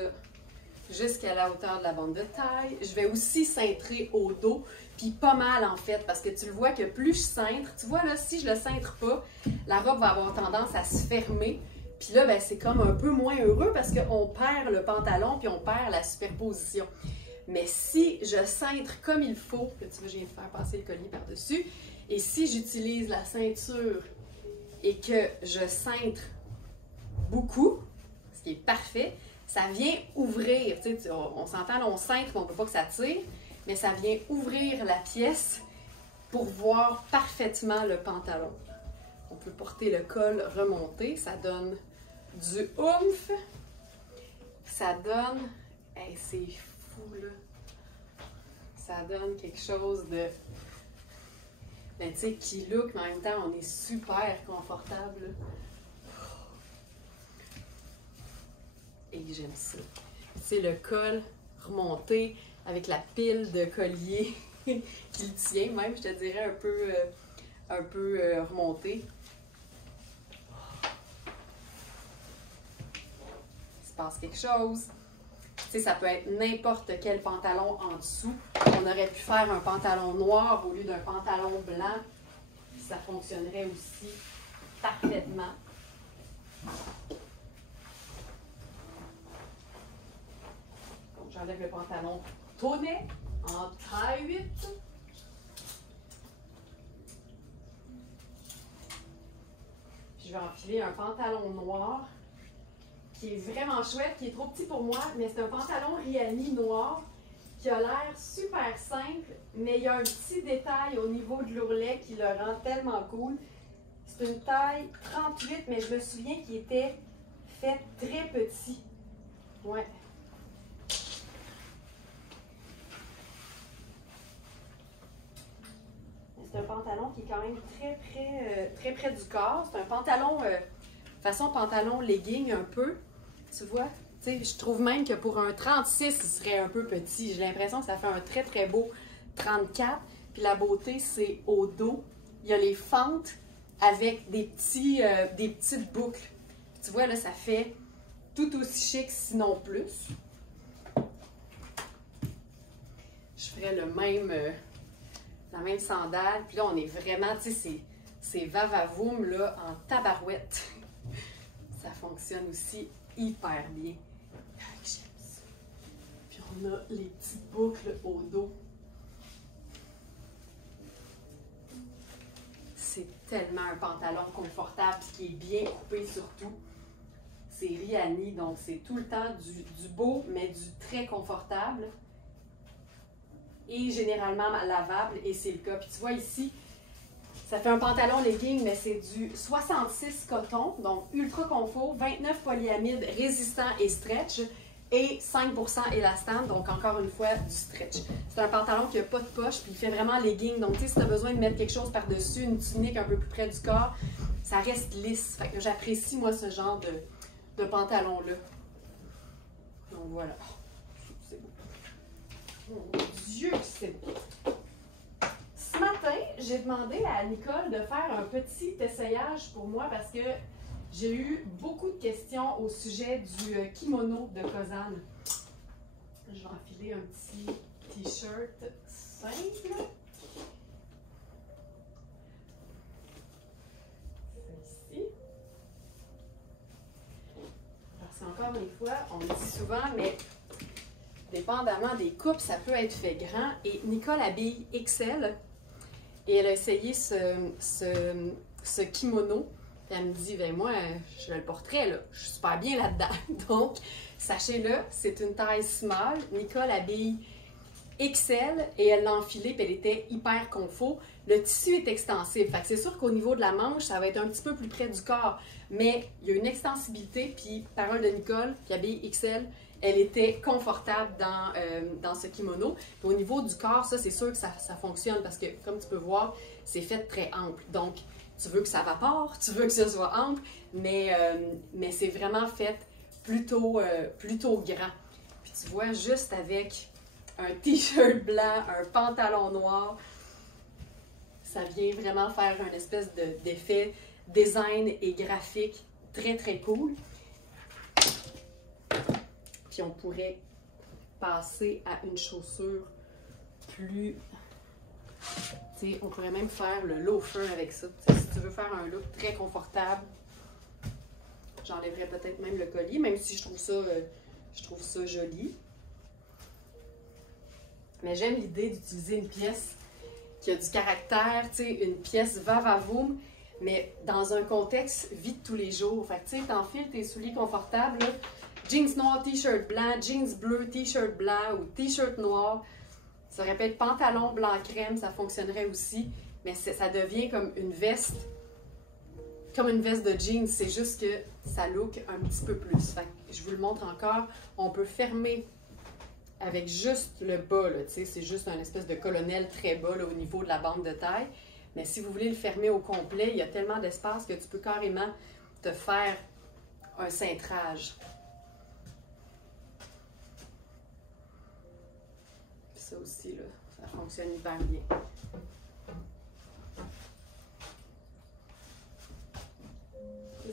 jusqu'à la hauteur de la bande de taille. Je vais aussi cintrer au dos, puis pas mal en fait, parce que tu le vois que plus je cintre, tu vois là, si je le cintre pas, la robe va avoir tendance à se fermer. Puis là, ben, c'est comme un peu moins heureux parce qu'on perd le pantalon puis on perd la superposition. Mais si je cintre comme il faut, que tu vois, je viens de faire passer le collier par-dessus, et si j'utilise la ceinture et que je cintre beaucoup, ce qui est parfait, ça vient ouvrir. Tu sais, on s'entend, là, on cintre, mais on ne peut pas que ça tire, mais ça vient ouvrir la pièce pour voir parfaitement le pantalon. On peut porter le col remonté, ça donne du oomph. Ça donne, hey, c'est fou là, ça donne quelque chose de, ben, tu sais, qui look, mais en même temps, on est super confortable. Et j'aime ça. C'est le col remonté avec la pile de collier qui le tient, même, je te dirais, un peu remonté. Il se passe quelque chose. Tu sais, ça peut être n'importe quel pantalon en dessous. On aurait pu faire un pantalon noir au lieu d'un pantalon blanc. Ça fonctionnerait aussi parfaitement. Donc, j'enlève le pantalon tonnet en taille 8. Puis je vais enfiler un pantalon noir qui est vraiment chouette, qui est trop petit pour moi, mais c'est un pantalon Rihanni noir qui a l'air super simple, mais il y a un petit détail au niveau de l'ourlet qui le rend tellement cool. C'est une taille 38, mais je me souviens qu'il était fait très petit. Ouais. C'est un pantalon qui est quand même très près du corps. C'est un pantalon, façon pantalon legging un peu. Tu vois? Tu sais, je trouve même que pour un 36, il serait un peu petit. J'ai l'impression que ça fait un très beau 34. Puis la beauté, c'est au dos. Il y a les fentes avec des petites boucles. Puis tu vois, là, ça fait tout aussi chic, sinon plus. Je ferais le même... la même sandale. Puis là, on est vraiment, tu sais, c'est va-va-voum, là, en tabarouette. Ça fonctionne aussi hyper bien. J'aime ça. Puis on a les petites boucles au dos. C'est tellement un pantalon confortable, qui est bien coupé surtout. C'est Rihanni, donc c'est tout le temps du beau, mais du très confortable. Et généralement lavable, et c'est le cas. Puis tu vois ici, ça fait un pantalon legging, mais c'est du 66 coton, donc ultra confort, 29 polyamide résistant et stretch. et 5% élastane, donc encore une fois du stretch. C'est un pantalon qui n'a pas de poche, puis il fait vraiment legging, donc tu sais, si tu as besoin de mettre quelque chose par-dessus, une tunique un peu plus près du corps, ça reste lisse. Fait que j'apprécie, moi, ce genre de pantalon-là. Donc voilà. C'est beau. Mon Dieu, c'est beau. Ce matin, j'ai demandé à Nicole de faire un petit essayage pour moi parce que j'ai eu beaucoup de questions au sujet du kimono de Kozan. Je vais enfiler un petit t-shirt simple. C'est ici. Parce qu'encore une fois, on le dit souvent, mais dépendamment des coupes, ça peut être fait grand. Et Nicole habille XL. Et elle a essayé ce kimono. Puis elle me dit, ben moi, je le porterai, là. Je suis super bien là-dedans. Donc, sachez-le, c'est une taille small. Nicole habille XL et elle l'a enfilé, puis elle était hyper confort. Le tissu est extensif. Fait que c'est sûr qu'au niveau de la manche, ça va être un petit peu plus près du corps. Mais il y a une extensibilité, puis parole de Nicole, qui habille XL, elle était confortable dans ce kimono. Puis au niveau du corps, ça, c'est sûr que ça fonctionne parce que, comme tu peux voir, c'est fait très ample. Donc, tu veux que ça vapore, tu veux que ce soit ample, mais c'est vraiment fait plutôt grand. Puis tu vois, juste avec un t-shirt blanc, un pantalon noir, ça vient vraiment faire une espèce d'effet design et graphique très, très cool. Puis on pourrait passer à une chaussure plus... Tu sais, on pourrait même faire le loafer avec ça. T'sais, si tu veux faire un look très confortable, j'enlèverais peut-être même le collier, même si je trouve ça joli. Mais j'aime l'idée d'utiliser une pièce qui a du caractère, tu sais, une pièce va-va-voum, mais dans un contexte vie de tous les jours. Fait que tu sais, t'enfiles tes souliers confortables, là, jeans noir, t-shirt blanc, jeans bleu, t-shirt blanc ou t-shirt noir. Ça aurait pu être pantalon blanc crème, ça fonctionnerait aussi, mais ça devient comme une veste de jeans. C'est juste que ça look un petit peu plus. Fait que je vous le montre encore. On peut fermer avec juste le bas, c'est juste un espèce de colonel très bas là, au niveau de la bande de taille. Mais si vous voulez le fermer au complet, il y a tellement d'espace que tu peux carrément te faire un cintrage. Ça aussi, là, ça fonctionne hyper bien.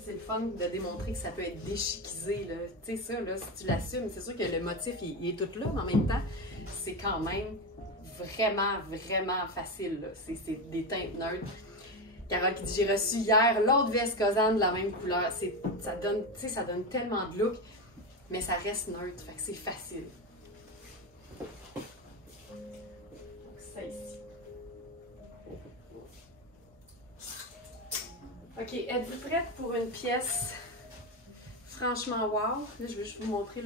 C'est le fun de démontrer que ça peut être déchiquisé. Tu sais, ça, là, si tu l'assumes, c'est sûr que le motif, il est tout là, mais en même temps, c'est quand même vraiment, vraiment facile. C'est des teintes neutres. Carole qui dit, j'ai reçu hier l'autre veste Kozan de la même couleur. Ça donne tellement de look, mais ça reste neutre, fait que c'est facile. Ça ici. OK, êtes-vous prête pour une pièce franchement wow? Là, je vais juste vous montrer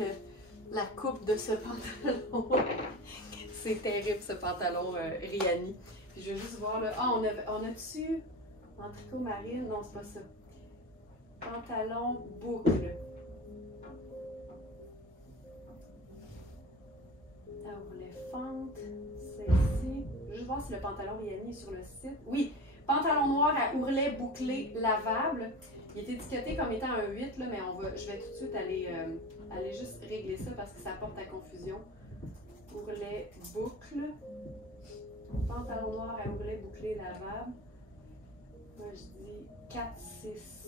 la coupe de ce pantalon. C'est terrible, ce pantalon Rihanni. Puis je vais juste voir là. Ah, on a-tu en tricot marine? Non, c'est pas ça. Pantalon boucle. Ah, ourlet fente. Celle-ci. Je vais juste voir si le pantalon Rihanni est sur le site. Oui! Pantalon noir à ourlet bouclé lavable. Il est étiqueté comme étant un 8, là, mais je vais tout de suite aller juste régler ça parce que ça porte à confusion. Ourlet boucle. Pantalon noir à ourlet bouclé lavable. Moi, je dis 4, 6.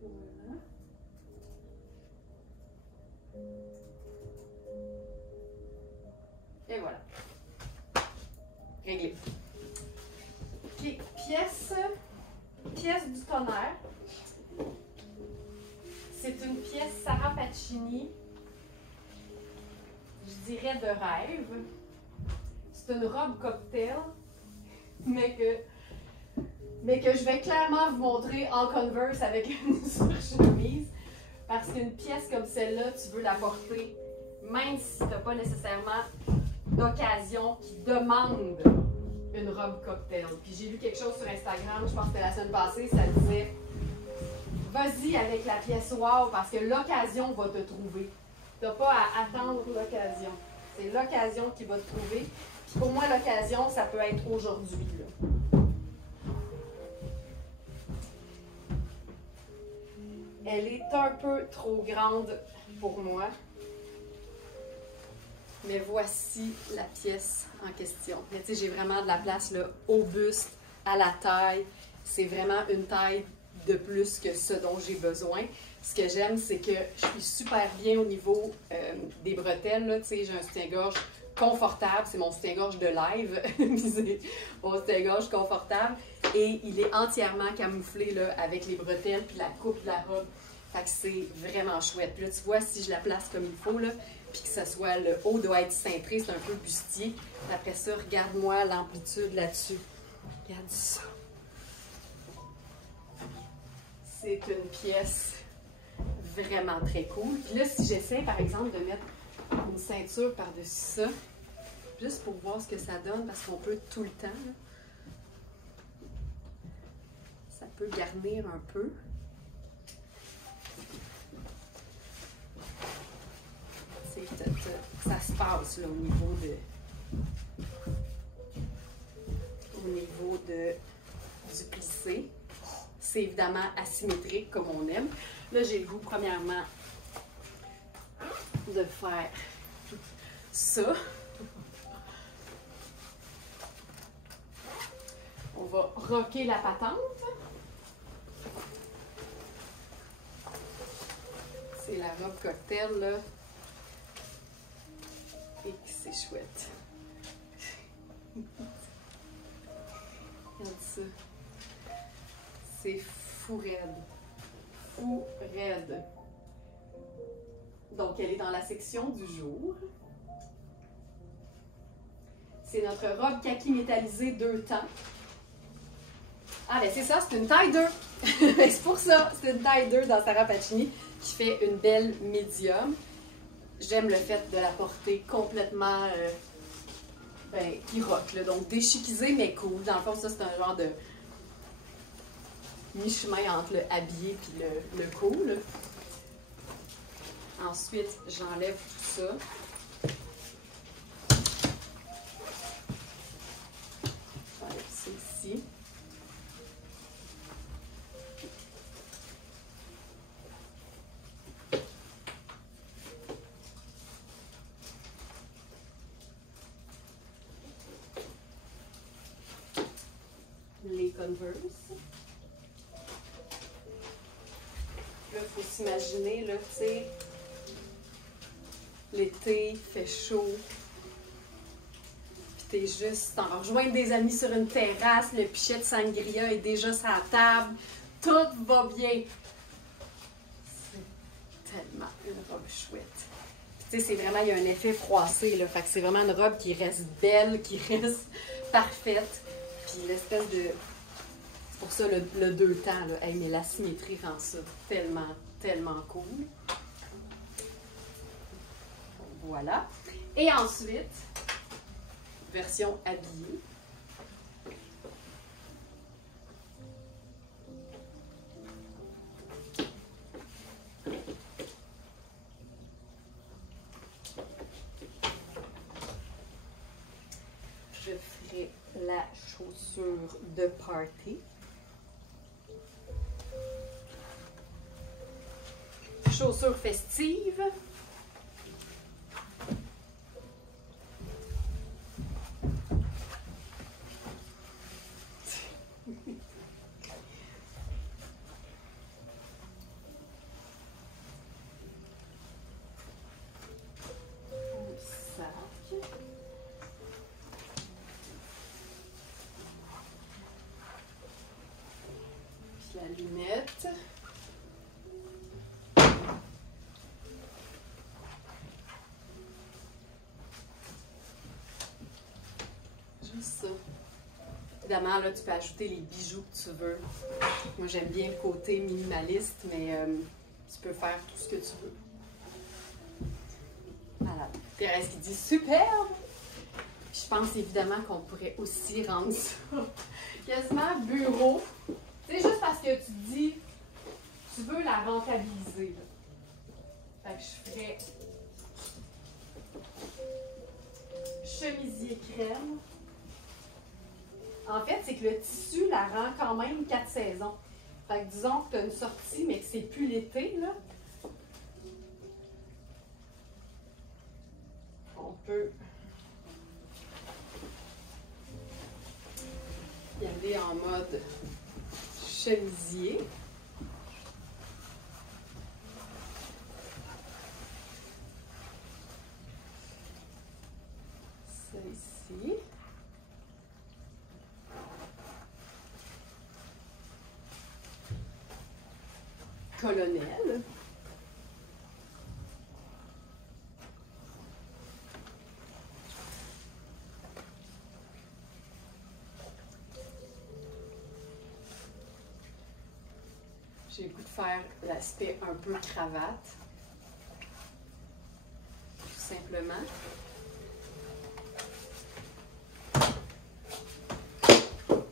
Voilà. Et voilà. Réglé. OK. Pièce du tonnerre. C'est une pièce Sarah Pacini, je dirais de rêve. C'est une robe cocktail, mais que je vais clairement vous montrer en Converse avec une surchemise. Parce qu'une pièce comme celle-là, tu veux la porter, même si tu n'as pas nécessairement d'occasion qui demande une robe cocktail. Puis j'ai lu quelque chose sur Instagram, je pense que c'était la semaine passée, ça disait « Vas-y avec la pièce wow parce que l'occasion va te trouver. » Tu n'as pas à attendre l'occasion. C'est l'occasion qui va te trouver. Puis pour moi, l'occasion, ça peut être aujourd'hui. Elle est un peu trop grande pour moi. Mais voici la pièce en question. Mais tu sais, j'ai vraiment de la place là, au buste, à la taille. C'est vraiment une taille de plus que ce dont j'ai besoin. Ce que j'aime, c'est que je suis super bien au niveau des bretelles. Là. Tu sais, j'ai un soutien-gorge confortable. C'est mon soutien-gorge de live. C'est mon soutien-gorge confortable. Et il est entièrement camouflé là, avec les bretelles puis la coupe de la robe. Fait que c'est vraiment chouette. Puis là, tu vois, si je la place comme il faut, là, puis que ce soit le haut doit être cintré, c'est un peu bustier. Après ça, regarde-moi l'amplitude là-dessus. Regarde ça. C'est une pièce vraiment très cool. Puis là, si j'essaie, par exemple, de mettre une ceinture par-dessus ça, juste pour voir ce que ça donne, parce qu'on peut tout le temps, là, ça peut garnir un peu. Ça se passe là, au niveau du plissé. C'est évidemment asymétrique comme on aime. Là, j'ai le goût, premièrement, de faire ça. On va rocker la patente. C'est la robe cocktail, là. Et c'est chouette. Regarde ça. C'est fou raide. Fou raide. Donc, elle est dans la section du jour. C'est notre robe kaki métallisée 2 temps. Ah, ben c'est ça, c'est une taille 2. C'est pour ça, c'est une taille 2 dans Sarah Pacini qui fait une belle médium. J'aime le fait de la porter complètement qui rock, là. Donc déchiquisé mais cool. Dans le fond, ça c'est un genre de mi-chemin entre le habillé et le cool. Ensuite, j'enlève tout ça. J'enlève ça ici. Les Converse. Là, il faut s'imaginer, là, tu sais, l'été, il fait chaud, puis t'es juste, t'en vas rejoindre des amis sur une terrasse, le pichet de sangria est déjà sur la table, tout va bien. C'est tellement une robe chouette. Tu sais, c'est vraiment, il y a un effet froissé, là, fait que c'est vraiment une robe qui reste belle, qui reste parfaite. Puis l'espèce de... C'est pour ça le 2 temps, là. Hey, mais la symétrie rend ça tellement, tellement cool. Voilà. Et ensuite, version habillée. Je ferai la chaussure de party. Chaussures festives. La lunette. Juste ça. Évidemment, là, tu peux ajouter les bijoux que tu veux. Moi, j'aime bien le côté minimaliste, mais tu peux faire tout ce que tu veux. Voilà. Thérèse qui dit superbe! Puis je pense évidemment qu'on pourrait aussi rendre ça quasiment bureau. C'est juste parce que tu dis, tu veux la rentabiliser. Là. Fait que je ferais chemisier crème. En fait, c'est que le tissu la rend quand même 4 saisons. Fait que disons que tu as une sortie, mais que c'est plus l'été, là. On peut y aller en mode chemisier. Ça ici. Colonel. J'ai le goût de faire l'aspect un peu cravate. Tout simplement.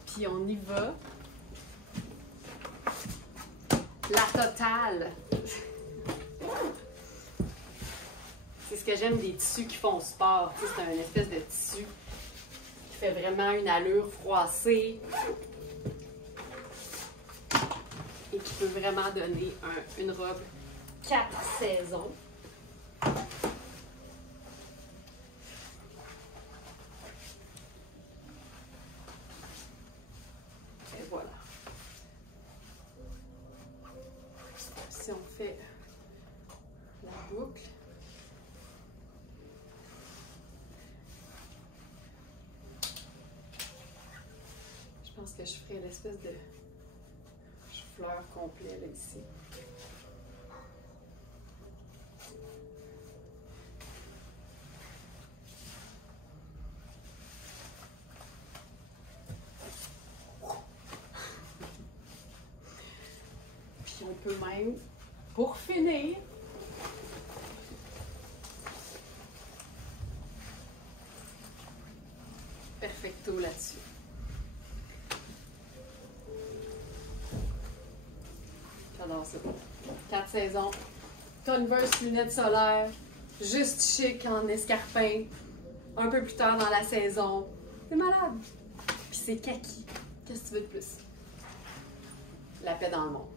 Puis on y va. La totale. C'est ce que j'aime des tissus qui font sport. Tu sais, c'est une espèce de tissu qui fait vraiment une allure froissée et qui peut vraiment donner une robe 4 saisons. Et voilà. Si on fait la boucle, je pense que je ferai l'espèce de fleur complet là ici. Puis on peut même, pour finir, perfecto là-dessus. J'adore ça. 4 saisons. Converse, lunettes solaires. Juste chic en escarpin. Un peu plus tard dans la saison. C'est malade. Puis c'est kaki. Qu'est-ce que tu veux de plus? La paix dans le monde.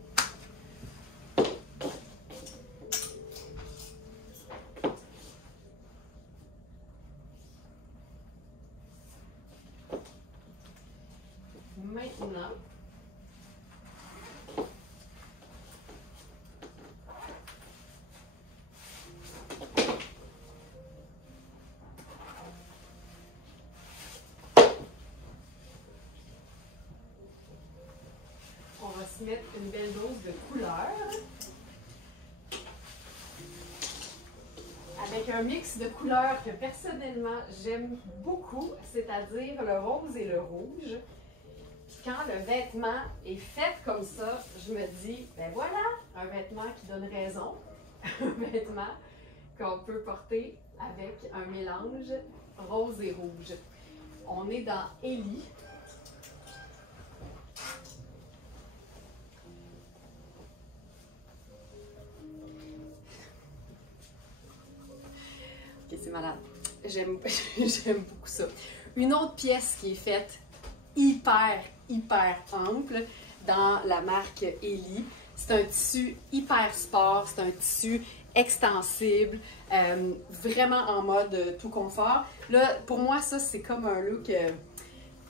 Maintenant, on va se mettre une belle dose de couleur avec un mix de couleurs que personnellement j'aime beaucoup, c'est-à-dire le rose et le rouge. Puis quand le vêtement est fait comme ça, je me dis, ben voilà, un vêtement qui donne raison, un vêtement qu'on peut porter avec un mélange rose et rouge. On est dans Ellie. Ok, c'est malade. J'aime beaucoup ça. Une autre pièce qui est faite hyper ample dans la marque Ellie. C'est un tissu hyper sport, c'est un tissu extensible, vraiment en mode tout confort. Là, pour moi, ça, c'est comme un look,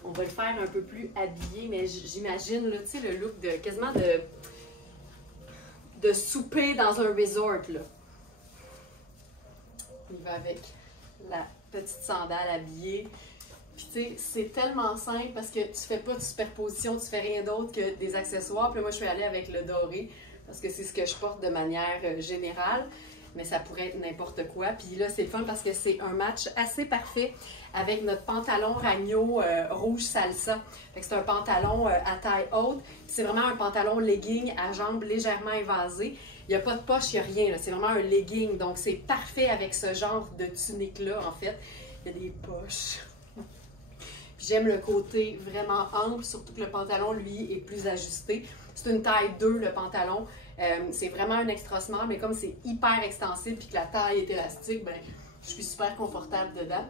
on va le faire un peu plus habillé, mais j'imagine, là, tu sais, le look de quasiment de souper dans un resort, là. Il va avec la petite sandale habillée. Puis tu sais, c'est tellement simple parce que tu fais pas de superposition, tu fais rien d'autre que des accessoires. Puis moi, je suis allée avec le doré parce que c'est ce que je porte de manière générale. Mais ça pourrait être n'importe quoi. Puis là, c'est le fun parce que c'est un match assez parfait avec notre pantalon ragno rouge salsa. Fait que c'est un pantalon à taille haute. C'est vraiment un pantalon legging à jambes légèrement évasées. Il n'y a pas de poche, il n'y a rien. C'est vraiment un legging. Donc, c'est parfait avec ce genre de tunique-là, en fait. Il y a des poches. Puis j'aime le côté vraiment ample, surtout que le pantalon, lui, est plus ajusté. C'est une taille 2, le pantalon. C'est vraiment un extra small, mais comme c'est hyper extensible puis que la taille est élastique, ben, je suis super confortable dedans.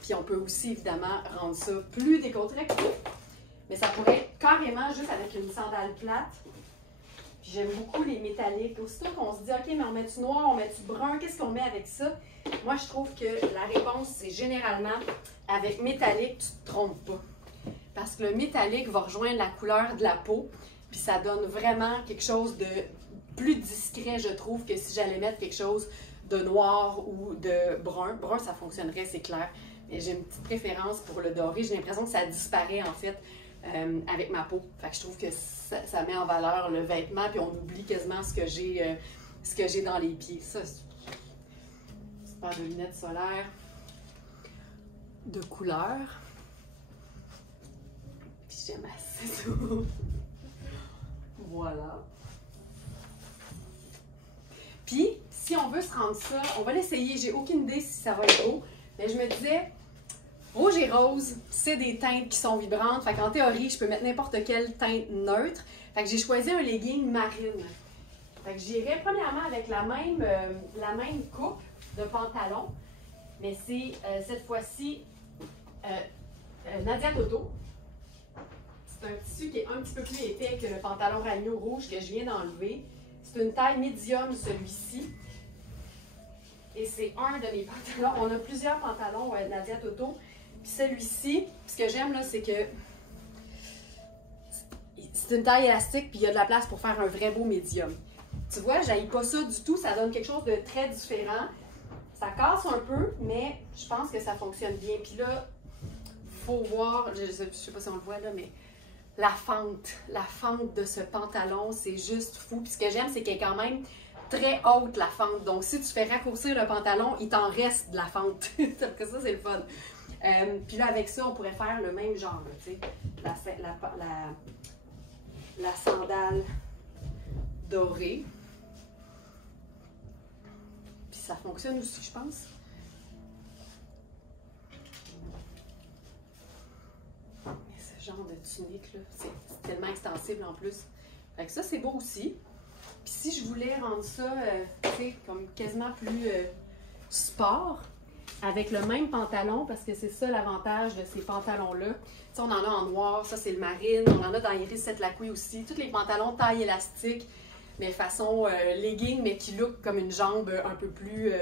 Puis on peut aussi, évidemment, rendre ça plus décontracté. Mais ça pourrait être carrément juste avec une sandale plate. Puis j'aime beaucoup les métalliques. Aussitôt qu'on se dit, OK, mais on met du noir, on met du brun, qu'est-ce qu'on met avec ça? Moi, je trouve que la réponse, c'est généralement avec métallique, tu ne te trompes pas. Parce que le métallique va rejoindre la couleur de la peau. Puis ça donne vraiment quelque chose de plus discret, je trouve, que si j'allais mettre quelque chose de noir ou de brun. Brun, ça fonctionnerait, c'est clair. Mais j'ai une petite préférence pour le doré. J'ai l'impression que ça disparaît, en fait, avec ma peau. Fait que je trouve que ça met en valeur le vêtement, puis on oublie quasiment ce que j'ai dans les pieds. Ça, c'est une paire de lunettes solaires de couleur. Puis j'aime assez ça. Voilà. Puis, si on veut se rendre ça, on va l'essayer. J'ai aucune idée si ça va être beau, mais je me disais, rouge et rose, c'est des teintes qui sont vibrantes. Fait qu'en théorie, je peux mettre n'importe quelle teinte neutre. Fait que j'ai choisi un legging marine. Fait que j'irai premièrement avec la même coupe de pantalon, mais c'est cette fois-ci Nadia Toto. C'est un tissu qui est un petit peu plus épais que le pantalon Ragno rouge que je viens d'enlever. C'est une taille médium, celui-ci. Et c'est un de mes pantalons. On a plusieurs pantalons Nadia Toto. Puis celui-ci, ce que j'aime là, c'est que c'est une taille élastique puis il y a de la place pour faire un vrai beau médium. Tu vois, j'haïs pas ça du tout. Ça donne quelque chose de très différent. Ça casse un peu, mais je pense que ça fonctionne bien. Puis là, il faut voir, je sais pas si on le voit là, mais la fente de ce pantalon, c'est juste fou. Puis ce que j'aime, c'est qu'elle est quand même très haute, la fente. Donc, si tu fais raccourcir le pantalon, il t'en reste de la fente. Que ça, c'est le fun. Puis là, avec ça, on pourrait faire le même genre, tu sais. La sandale dorée. Puis ça fonctionne aussi, je pense. Genre de tunique, là, c'est tellement extensible en plus. Fait que ça, c'est beau aussi. Puis si je voulais rendre ça, tu sais, comme quasiment plus sport, avec le même pantalon, parce que c'est ça l'avantage de ces pantalons-là. Tu sais, on en a en noir, ça c'est le marine, on en a dans Iris 7 Lacouille aussi. Tous les pantalons taille élastique, mais façon legging, mais qui look comme une jambe un peu plus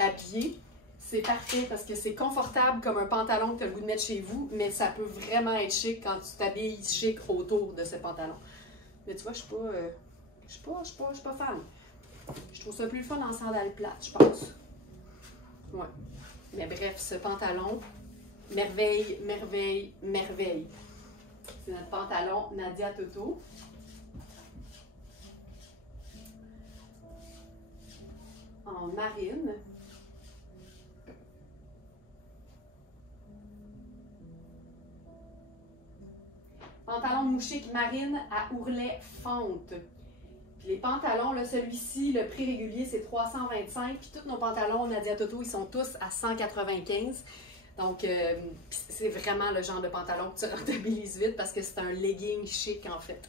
habillée. C'est parfait parce que c'est confortable comme un pantalon que tu as le goût de mettre chez vous, mais ça peut vraiment être chic quand tu t'habilles chic autour de ce pantalon. Mais tu vois, je suis pas fan. Je trouve ça plus fun en sandales plates, je pense. Ouais. Mais bref, ce pantalon, merveille, merveille, merveille. C'est notre pantalon Nadia Toto. En marine. Pantalon mouchique marine à ourlet fente. Puis les pantalons, là, celui-ci, le prix régulier, c'est 325. Puis tous nos pantalons Nadia Toto, ils sont tous à 195. Donc, c'est vraiment le genre de pantalon que tu rentabilises vite parce que c'est un legging chic, en fait.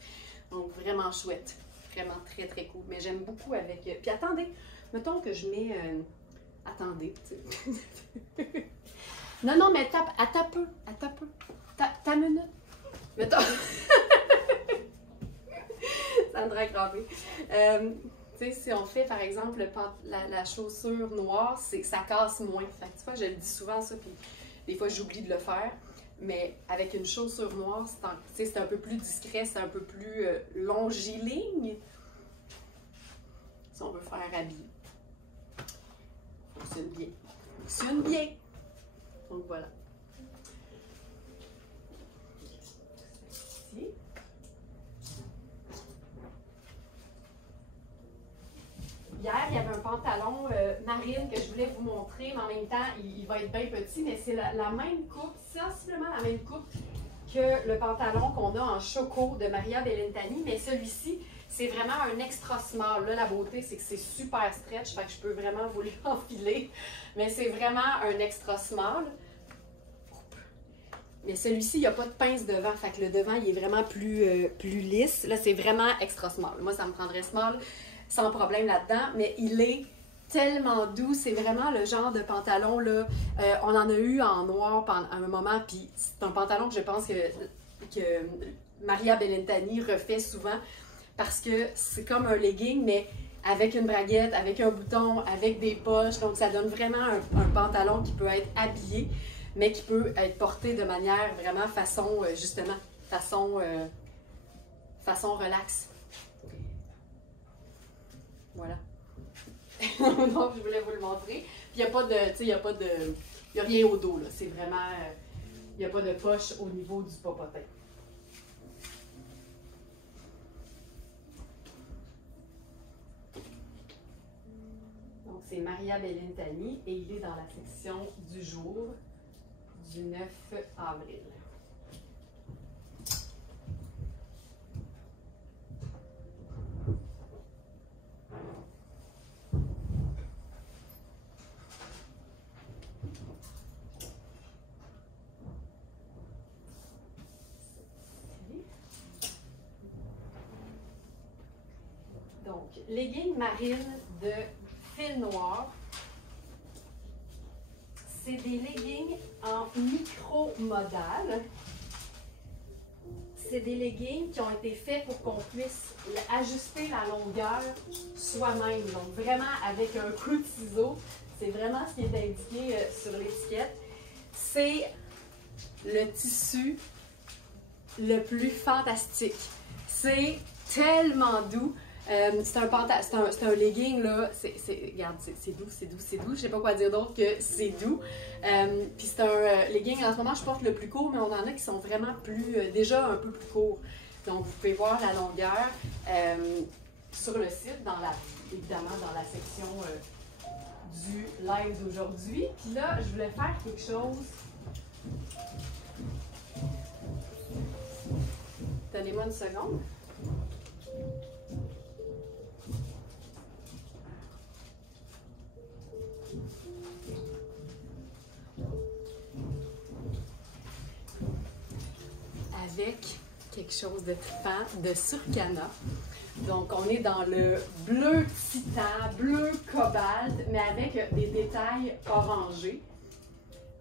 Donc, vraiment chouette. Vraiment très, très cool. Mais j'aime beaucoup avec... Puis attendez, mettons que je mets... Attendez, tu sais. Non, mais à peu. Ta minute. Mettons. Ça me devrait cramper. Tu sais, si on fait par exemple la chaussure noire, c'est que ça casse moins. Fait que, tu vois, je le dis souvent ça, puis des fois j'oublie de le faire. Mais avec une chaussure noire, c'est un peu plus discret, c'est un peu plus longiligne. Si on veut faire habillé. Fonctionne bien. Fonctionne bien. Donc voilà. Hier, il y avait un pantalon marine que je voulais vous montrer, mais en même temps, il va être bien petit, mais c'est la même coupe, sensiblement la même coupe que le pantalon qu'on a en choco de Maria Bellentani, mais celui-ci, c'est vraiment un extra small. Là, la beauté, c'est que c'est super stretch, fait que je peux vraiment vous l'enfiler, mais c'est vraiment un extra small. Mais celui-ci, il n'y a pas de pince devant, fait que le devant, il est vraiment plus lisse. Là, c'est vraiment extra small. Moi, ça me prendrait small sans problème là-dedans, mais il est tellement doux. C'est vraiment le genre de pantalon, là. On en a eu en noir pendant un moment, puis c'est un pantalon que je pense que Maria Bellintani refait souvent parce que c'est comme un legging, mais avec une braguette, avec un bouton, avec des poches. Donc, ça donne vraiment un pantalon qui peut être habillé, mais qui peut être porté de manière vraiment façon, justement, façon relax. Voilà. Donc, je voulais vous le montrer. Puis, il n'y a pas de, tu sais, il n'y a rien au dos, là. C'est vraiment, il n'y a pas de poche au niveau du popotin. Donc, c'est Maria Bellintani et il est dans la section du jour du 9 avril. Donc, legging marine de fil noir. C'est des leggings en micro-modal. C'est des leggings qui ont été faits pour qu'on puisse ajuster la longueur soi-même. Donc, vraiment avec un coup de ciseau. C'est vraiment ce qui est indiqué sur l'étiquette. C'est le tissu le plus fantastique. C'est tellement doux. C'est un legging, là, regarde, c'est doux, je sais pas quoi dire d'autre que c'est doux. Puis c'est un legging, en ce moment, je porte le plus court, mais on en a qui sont vraiment déjà un peu plus courts. Donc, vous pouvez voir la longueur sur le site, évidemment, dans la section du live d'aujourd'hui. Puis là, je voulais faire quelque chose. Donnez-moi une seconde. Avec quelque chose de trippant de Surcana. Donc, on est dans le bleu titan, bleu cobalt, mais avec des détails orangés.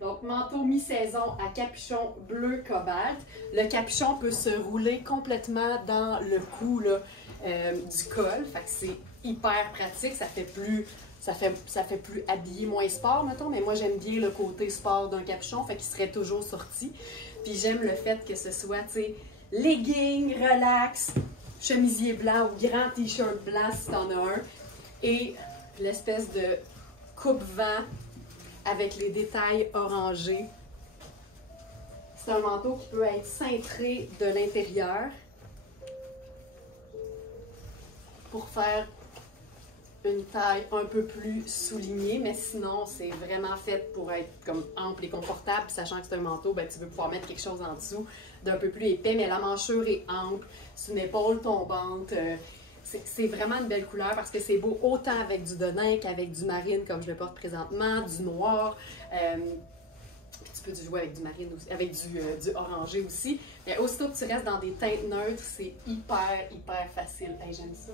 Donc, manteau mi-saison à capuchon bleu cobalt. Le capuchon peut se rouler complètement dans le cou là, du col. Fait que c'est hyper pratique. Ça fait plus habillé, moins sport, mettons. Mais moi, j'aime bien le côté sport d'un capuchon. Fait qu'il serait toujours sorti. Puis j'aime le fait que ce soit, tu sais, legging, relax, chemisier blanc ou grand t-shirt blanc si t'en as un. Et l'espèce de coupe-vent avec les détails orangés. C'est un manteau qui peut être cintré de l'intérieur pour faire une taille un peu plus soulignée, mais sinon, c'est vraiment fait pour être comme ample et confortable, sachant que c'est un manteau, ben, tu veux pouvoir mettre quelque chose en dessous d'un peu plus épais, mais la manchure est ample, c'est une épaule tombante. C'est vraiment une belle couleur parce que c'est beau autant avec du denim qu'avec du marine, comme je le porte présentement, du noir. Puis tu peux jouer avec du marine aussi, avec du orangé aussi. Mais aussitôt que tu restes dans des teintes neutres, c'est hyper facile. Hey, j'aime ça.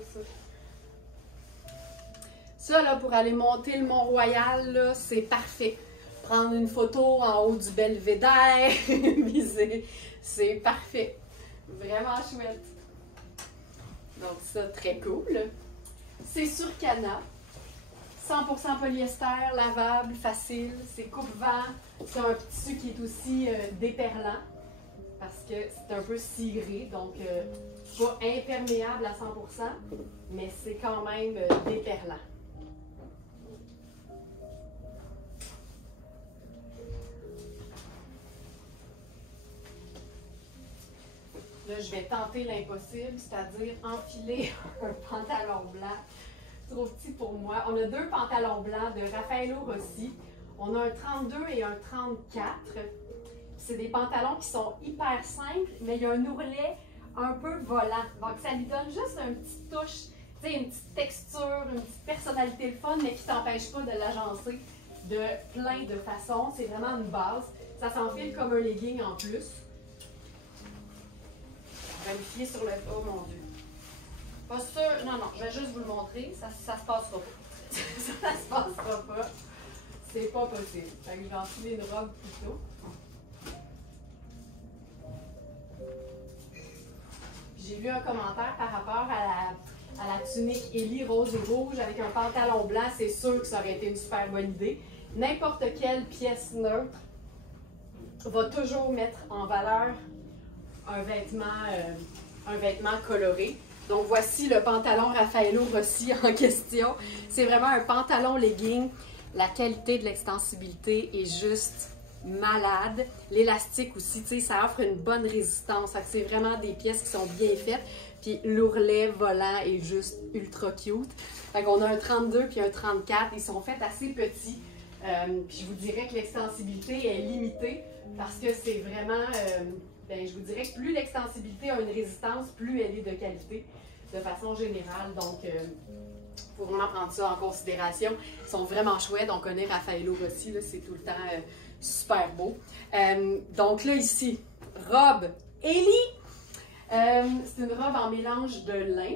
Ça, là, pour aller monter le Mont-Royal, c'est parfait. Prendre une photo en haut du belvédère, c'est parfait. Vraiment chouette. Donc ça, très cool. C'est Surcana. 100% polyester, lavable, facile. C'est coupe-vent. C'est un tissu qui est aussi déperlant parce que c'est un peu ciré. Donc, pas imperméable à 100%, mais c'est quand même déperlant. Là, je vais tenter l'impossible, c'est-à-dire enfiler un pantalon blanc trop petit pour moi. On a deux pantalons blancs de Raffaello Rossi. On a un 32 et un 34. C'est des pantalons qui sont hyper simples, mais il y a un ourlet un peu volant. Donc, ça lui donne juste une petite touche, tu sais, une petite texture, une petite personnalité le fun, mais qui ne t'empêche pas de l'agencer de plein de façons. C'est vraiment une base. Ça s'enfile comme un legging en plus. Je vais me fier sur le... Oh mon Dieu. Pas sûr... Non, non, je vais juste vous le montrer. Ça se passera pas. Ça se passera pas. C'est pas possible. Fait que je vais enfiler une robe plutôt. J'ai vu un commentaire par rapport à la tunique Ellie rose et rouge avec un pantalon blanc. C'est sûr que ça aurait été une super bonne idée. N'importe quelle pièce neutre va toujours mettre en valeur un vêtement coloré. Donc voici le pantalon Raffaello Rossi en question. C'est vraiment un pantalon legging. La qualité de l'extensibilité est juste malade. L'élastique aussi, tu sais, ça offre une bonne résistance. C'est vraiment des pièces qui sont bien faites. Puis l'ourlet volant est juste ultra cute. Fait qu'on a un 32 puis un 34. Ils sont faits assez petits. Puis je vous dirais que l'extensibilité est limitée parce que c'est vraiment... ben, je vous dirais que plus l'extensibilité a une résistance, plus elle est de qualité de façon générale. Donc, il faut vraiment prendre ça en considération. Ils sont vraiment chouettes. On connaît Raffaello Rossi, c'est tout le temps super beau. Donc là, ici, robe Ellie. C'est une robe en mélange de lin.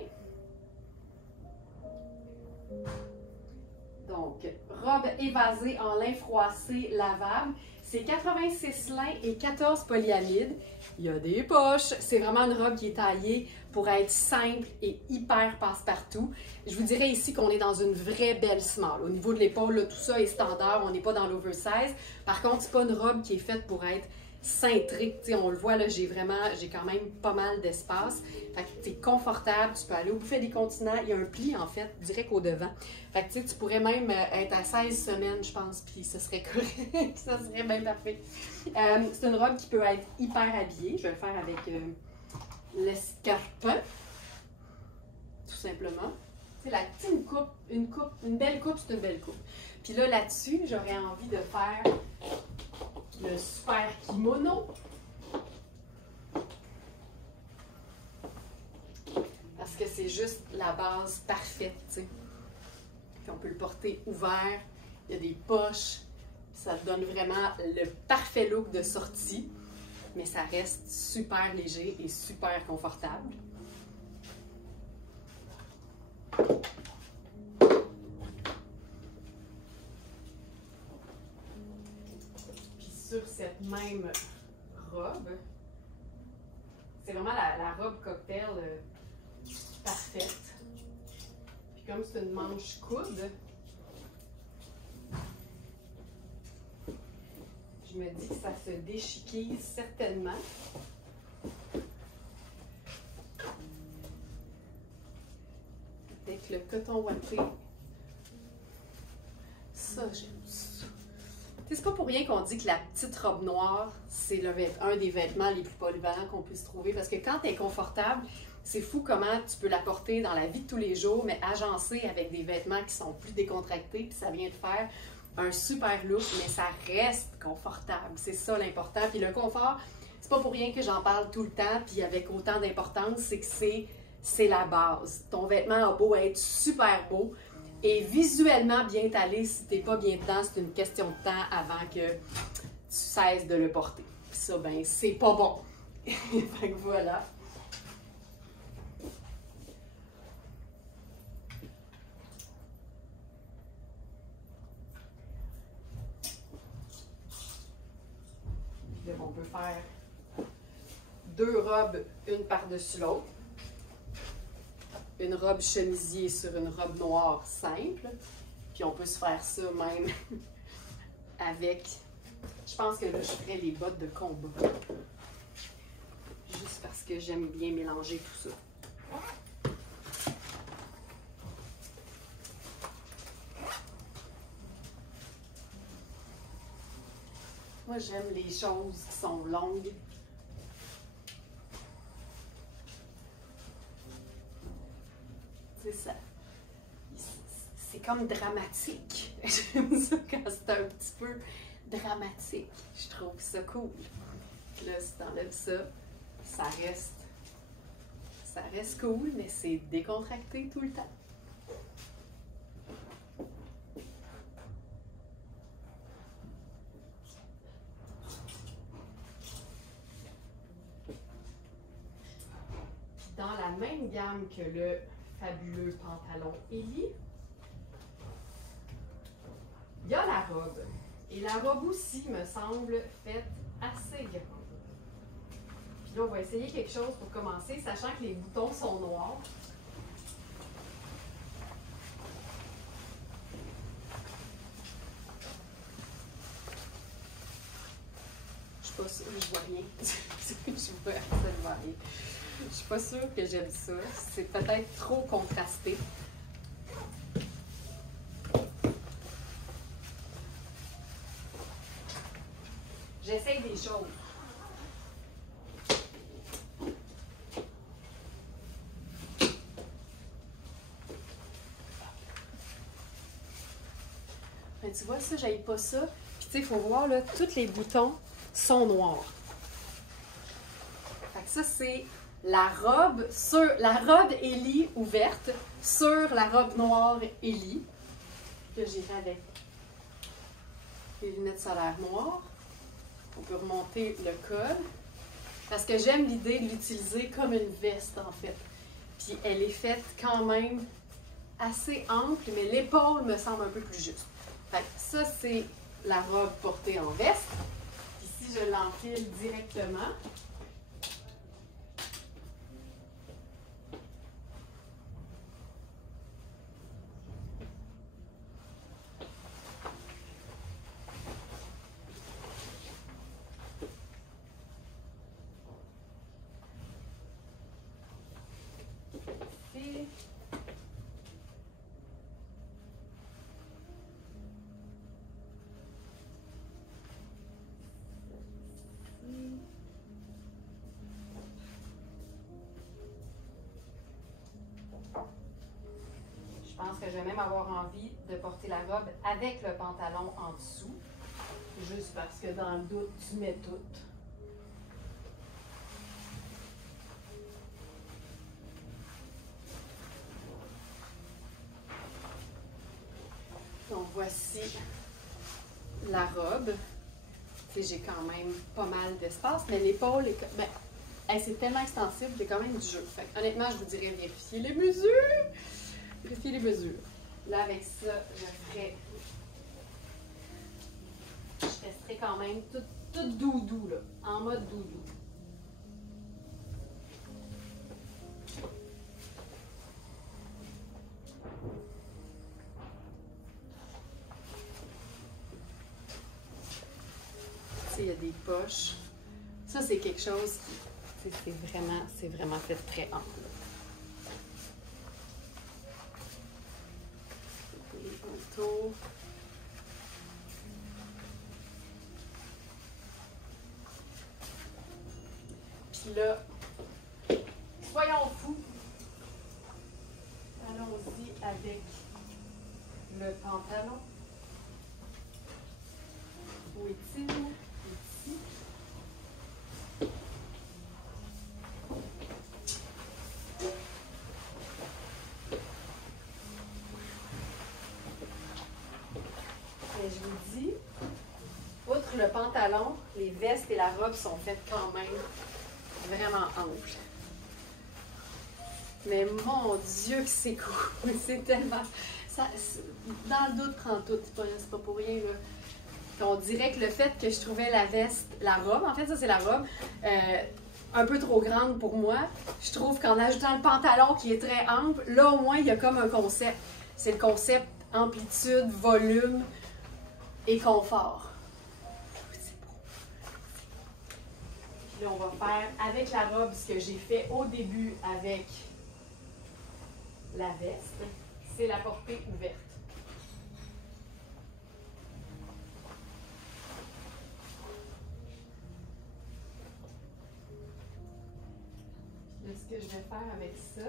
Donc, robe évasée en lin froissé lavable. C'est 86 lin et 14 polyamides. Il y a des poches. C'est vraiment une robe qui est taillée pour être simple et hyper passe-partout. Je vous dirais ici qu'on est dans une vraie belle small. Au niveau de l'épaule, tout ça est standard. On n'est pas dans l'oversize. Par contre, c'est pas une robe qui est faite pour être cintrée. T'sais, on le voit, là, j'ai quand même pas mal d'espace. Fait que c'est confortable. Tu peux aller au buffet des continents. Il y a un pli, en fait, direct au devant. Fait que tu pourrais même être à 16 semaines, je pense, puis ce serait correct. Ça serait bien parfait. C'est une robe qui peut être hyper habillée. Je vais le faire avec l'escarpin, tout simplement. Tu sais, la petite coupe, une belle coupe, c'est une belle coupe. Puis là, là-dessus, j'aurais envie de faire le super kimono. Parce que c'est juste la base parfaite, tu sais. Puis on peut le porter ouvert, il y a des poches, ça donne vraiment le parfait look de sortie, mais ça reste super léger et super confortable. Puis sur cette même robe, c'est vraiment la robe cocktail parfaite. Comme c'est une manche coude, je me dis que ça se déchiquise certainement. Avec le coton ouaté. Ça, j'aime ça. C'est pas pour rien qu'on dit que la petite robe noire, c'est un des vêtements les plus polyvalents qu'on puisse trouver. Parce que quand elle est confortable, c'est fou comment tu peux la porter dans la vie de tous les jours, mais agencée avec des vêtements qui sont plus décontractés, puis ça vient de faire un super look, mais ça reste confortable. C'est ça l'important. Puis le confort, c'est pas pour rien que j'en parle tout le temps, puis avec autant d'importance, c'est que c'est la base. Ton vêtement a beau être super beau et visuellement bien taillé, si t'es pas bien dedans, c'est une question de temps avant que tu cesses de le porter. Puis ça, ben, c'est pas bon. Fait que voilà. On peut faire deux robes, une par-dessus l'autre. Une robe chemisier sur une robe noire simple. Puis on peut se faire ça même avec... Je pense que là, je ferais les bottes de combat. Juste parce que j'aime bien mélanger tout ça. Moi, j'aime les choses qui sont longues. C'est ça. C'est comme dramatique. J'aime ça quand c'est un petit peu dramatique. Je trouve ça cool. Là, si t'enlèves ça, ça reste cool, mais c'est décontracté tout le temps. même gamme que le fabuleux pantalon Ellie. Il y a la robe. Et la robe aussi me semble faite assez grande. Puis là, on va essayer quelque chose pour commencer, sachant que les boutons sont noirs. Je suis pas sûre, je vois rien. Je vois rien. Je suis pas sûre que j'aime ça. C'est peut-être trop contrasté. J'essaye des choses. Ben, tu vois, ça, j'aille pas ça. Puis, tu sais, il faut voir, là, tous les boutons sont noirs. Fait que ça, c'est la robe Ellie ouverte sur la robe noire Ellie que j'irai avec les lunettes solaires noires. On peut remonter le col parce que j'aime l'idée de l'utiliser comme une veste en fait. Puis elle est faite quand même assez ample, mais l'épaule me semble un peu plus juste. Fait que ça, c'est la robe portée en veste. Ici, je l'enfile directement. Je pense que je vais même avoir envie de porter la robe avec le pantalon en dessous, juste parce que dans le doute, tu mets tout. Donc voici la robe. J'ai quand même pas mal d'espace, mais l'épaule est... Ben, c'est tellement extensible, j'ai quand même du jeu. Fait, honnêtement, je vous dirais vérifier les mesures. Vérifier les mesures. Là, avec ça, je resterai quand même tout doudou, là, en mode doudou. Il y a des poches. Ça, c'est quelque chose qui, c'est vraiment fait très ample. Un tour. Puis là, soyons fous. Allons-y avec le pantalon. Où est-il? Je vous dis, outre le pantalon, les vestes et la robe sont faites quand même vraiment amples. Mais mon Dieu que c'est cool! C'est tellement... Ça, dans le doute, prend tout. C'est pas pour rien, là. On dirait que le fait que je trouvais la robe, en fait, ça c'est la robe, un peu trop grande pour moi, je trouve qu'en ajoutant le pantalon qui est très ample, là au moins il y a comme un concept. C'est le concept amplitude, volume et confort. C'est beau. Puis là, on va faire avec la robe ce que j'ai fait au début avec la veste, c'est la portée ouverte. Là, ce que je vais faire avec ça,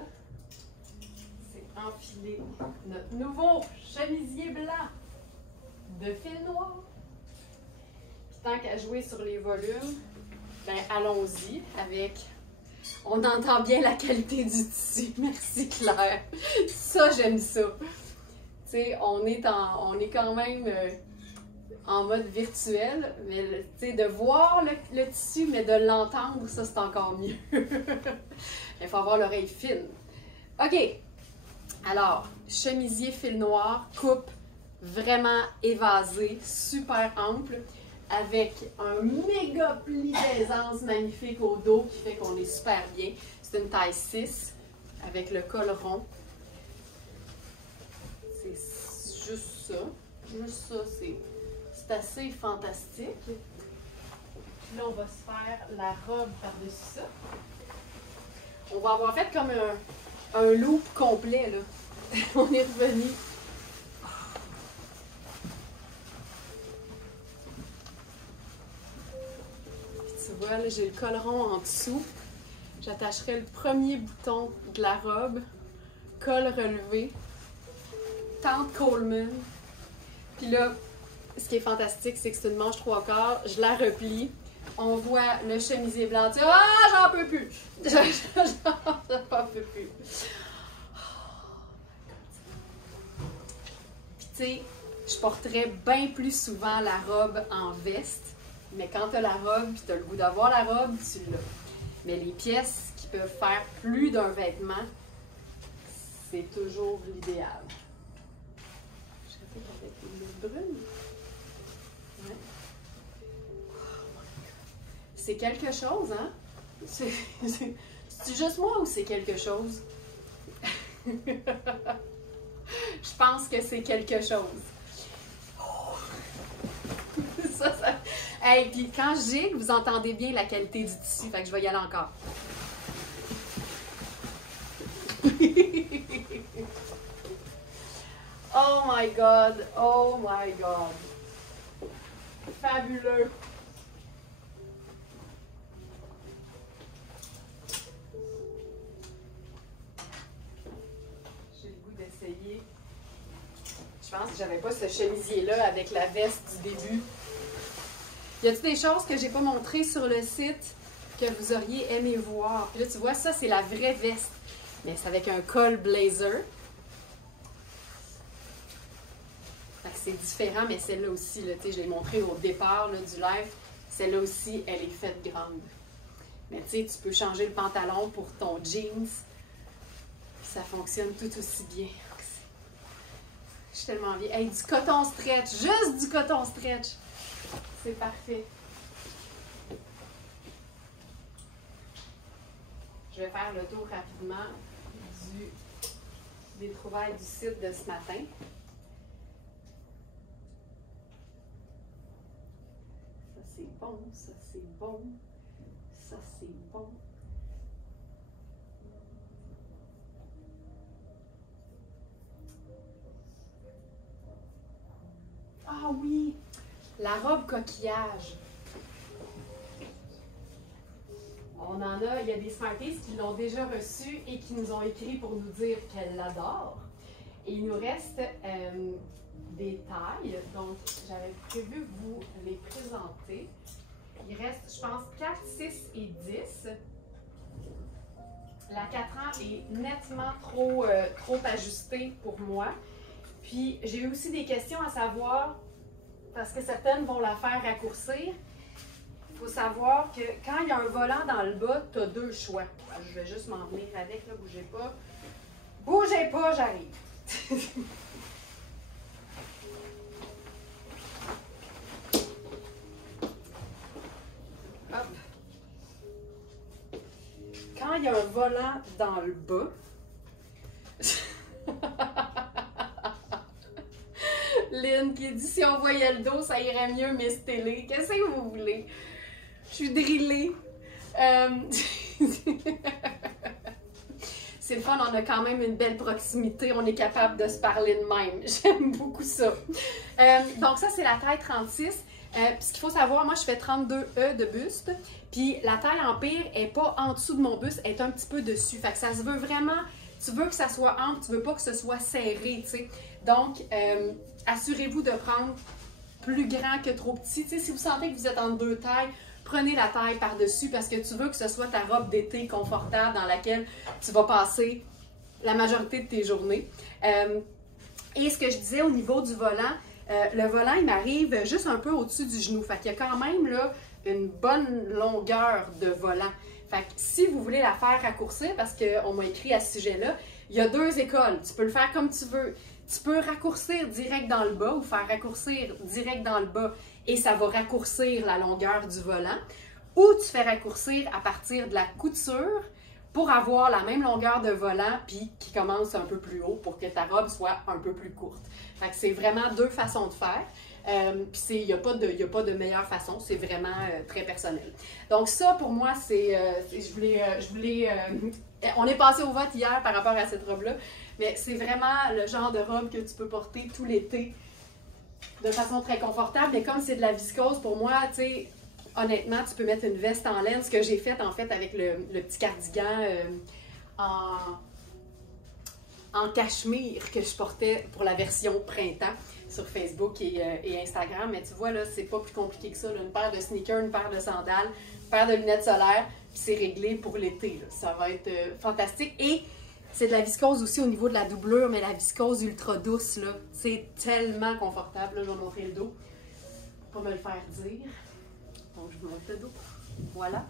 c'est enfiler notre nouveau chemisier blanc de fil noir. Puis tant qu'à jouer sur les volumes, ben allons-y avec... On entend bien la qualité du tissu. Merci Claire. Ça, j'aime ça. Tu sais, on est quand même en mode virtuel, mais tu sais, de voir le tissu, mais de l'entendre, ça, c'est encore mieux. Il faut avoir l'oreille fine. OK. Alors, chemisier fil noir, coupe vraiment évasée, super ample, avec un méga pli d'aisance magnifique au dos qui fait qu'on est super bien. C'est une taille 6 avec le col rond. C'est juste ça. Juste ça, c'est assez fantastique. Puis là, on va se faire la robe par-dessus ça. On va avoir fait comme un loop complet, là. On est revenu. Puis tu vois, là, j'ai le col rond en dessous. J'attacherai le premier bouton de la robe. Col relevé. Tente Coleman. Puis là, ce qui est fantastique, c'est que c'est une manche 3/4. Je la replie. On voit le chemisier blanc. Ah, j'en peux plus! J'en peux plus. Puis tu sais, je porterais bien plus souvent la robe en veste. Mais quand tu as la robe, puis tu as le goût d'avoir la robe, tu l'as. Mais les pièces qui peuvent faire plus d'un vêtement, c'est toujours l'idéal. Je répète avec une lutte brune. Ouais. C'est quelque chose, hein? C'est juste moi ou c'est quelque chose? Je pense que c'est quelque chose. Hey, puis quand je gigue, vous entendez bien la qualité du tissu, fait que je vais y aller encore. Oh my God! Oh my God! Fabuleux! J'ai le goût d'essayer. Je pense que j'avais pas ce chemisier-là avec la veste du début. Y a-t-il des choses que j'ai pas montrées sur le site que vous auriez aimé voir? Puis là, tu vois, ça, c'est la vraie veste. Mais c'est avec un col blazer. Fait que c'est différent, mais celle-là aussi, là, je l'ai montré au départ là, du live. Celle-là aussi, elle est faite grande. Mais tu sais, tu peux changer le pantalon pour ton jeans. Puis ça fonctionne tout aussi bien. Je suis tellement bien. Hey, du coton stretch, juste du coton stretch. C'est parfait. Je vais faire le tour rapidement des trouvailles du site de ce matin. Ça c'est bon, ça c'est bon, ça c'est bon. Ah oui, la robe coquillage. On en a, il y a des Smarties qui l'ont déjà reçue et qui nous ont écrit pour nous dire qu'elles l'adorent. Et il nous reste des tailles, donc j'avais prévu vous les présenter. Il reste, je pense, 4, 6 et 10. La 4 ans est nettement trop ajustée pour moi. Puis j'ai eu aussi des questions à savoir, parce que certaines vont la faire raccourcir. Il faut savoir que quand il y a un volant dans le bas, tu as deux choix. Je vais juste m'en venir avec, là, bougez pas. Bougez pas, j'arrive. Hop. Quand il y a un volant dans le bas, Lynn qui dit si on voyait le dos, ça irait mieux, Miss Télé. Qu'est-ce que vous voulez? Je suis drillée. C'est le fun, on a quand même une belle proximité. On est capable de se parler de même. J'aime beaucoup ça. Donc ça, c'est la taille 36. Puis ce qu'il faut savoir, moi, je fais 32E de buste. Puis la taille empire n'est pas en dessous de mon buste, elle est un petit peu dessus. Fait que ça se veut vraiment... Tu veux que ça soit ample, tu veux pas que ce soit serré, tu sais. Donc, assurez-vous de prendre plus grand que trop petit. Tu sais, si vous sentez que vous êtes en deux tailles, prenez la taille par-dessus parce que tu veux que ce soit ta robe d'été confortable dans laquelle tu vas passer la majorité de tes journées. Et ce que je disais au niveau du volant, le volant, il m'arrive juste un peu au-dessus du genou. Fait qu'il y a quand même là une bonne longueur de volant. Fait que si vous voulez la faire raccourcir, parce qu'on m'a écrit à ce sujet-là, il y a 2 écoles. Tu peux le faire comme tu veux. Tu peux raccourcir direct dans le bas ou faire raccourcir direct dans le bas et ça va raccourcir la longueur du volant. Ou tu fais raccourcir à partir de la couture pour avoir la même longueur de volant puis qui commence un peu plus haut pour que ta robe soit un peu plus courte. Fait que c'est vraiment 2 façons de faire. Puis il n'y a pas de meilleure façon, c'est vraiment très personnel. Donc ça, pour moi, on est passé au vote hier par rapport à cette robe-là, mais c'est vraiment le genre de robe que tu peux porter tout l'été de façon très confortable. Mais comme c'est de la viscose, pour moi, tu sais, honnêtement, tu peux mettre une veste en laine, ce que j'ai fait en fait avec le petit cardigan en cachemire que je portais pour la version printemps sur Facebook et Instagram. Mais tu vois, là, c'est pas plus compliqué que ça. Là. Une paire de sneakers, une paire de sandales, une paire de lunettes solaires, puis c'est réglé pour l'été. Ça va être fantastique. Et c'est de la viscose aussi au niveau de la doublure, mais la viscose ultra douce, là. C'est tellement confortable. Là, je vais montrer le dos. Pas me le faire dire. Donc, je vous montre le dos. Voilà.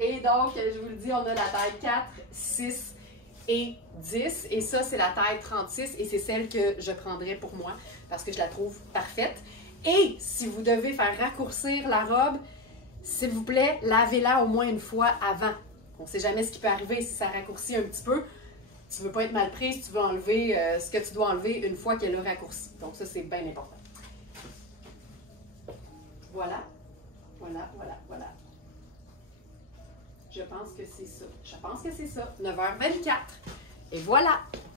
Et donc, je vous le dis, on a la taille 4, 6 et 10. Et ça, c'est la taille 36 et c'est celle que je prendrais pour moi parce que je la trouve parfaite. Et si vous devez faire raccourcir la robe, s'il vous plaît, lavez-la au moins une fois avant. On ne sait jamais ce qui peut arriver si ça raccourcit un petit peu. Tu ne veux pas être mal prise, tu veux enlever ce que tu dois enlever une fois qu'elle a raccourci. Donc ça, c'est bien important. Voilà, voilà, voilà, voilà. Je pense que c'est ça. Je pense que c'est ça. 9h24. Et voilà!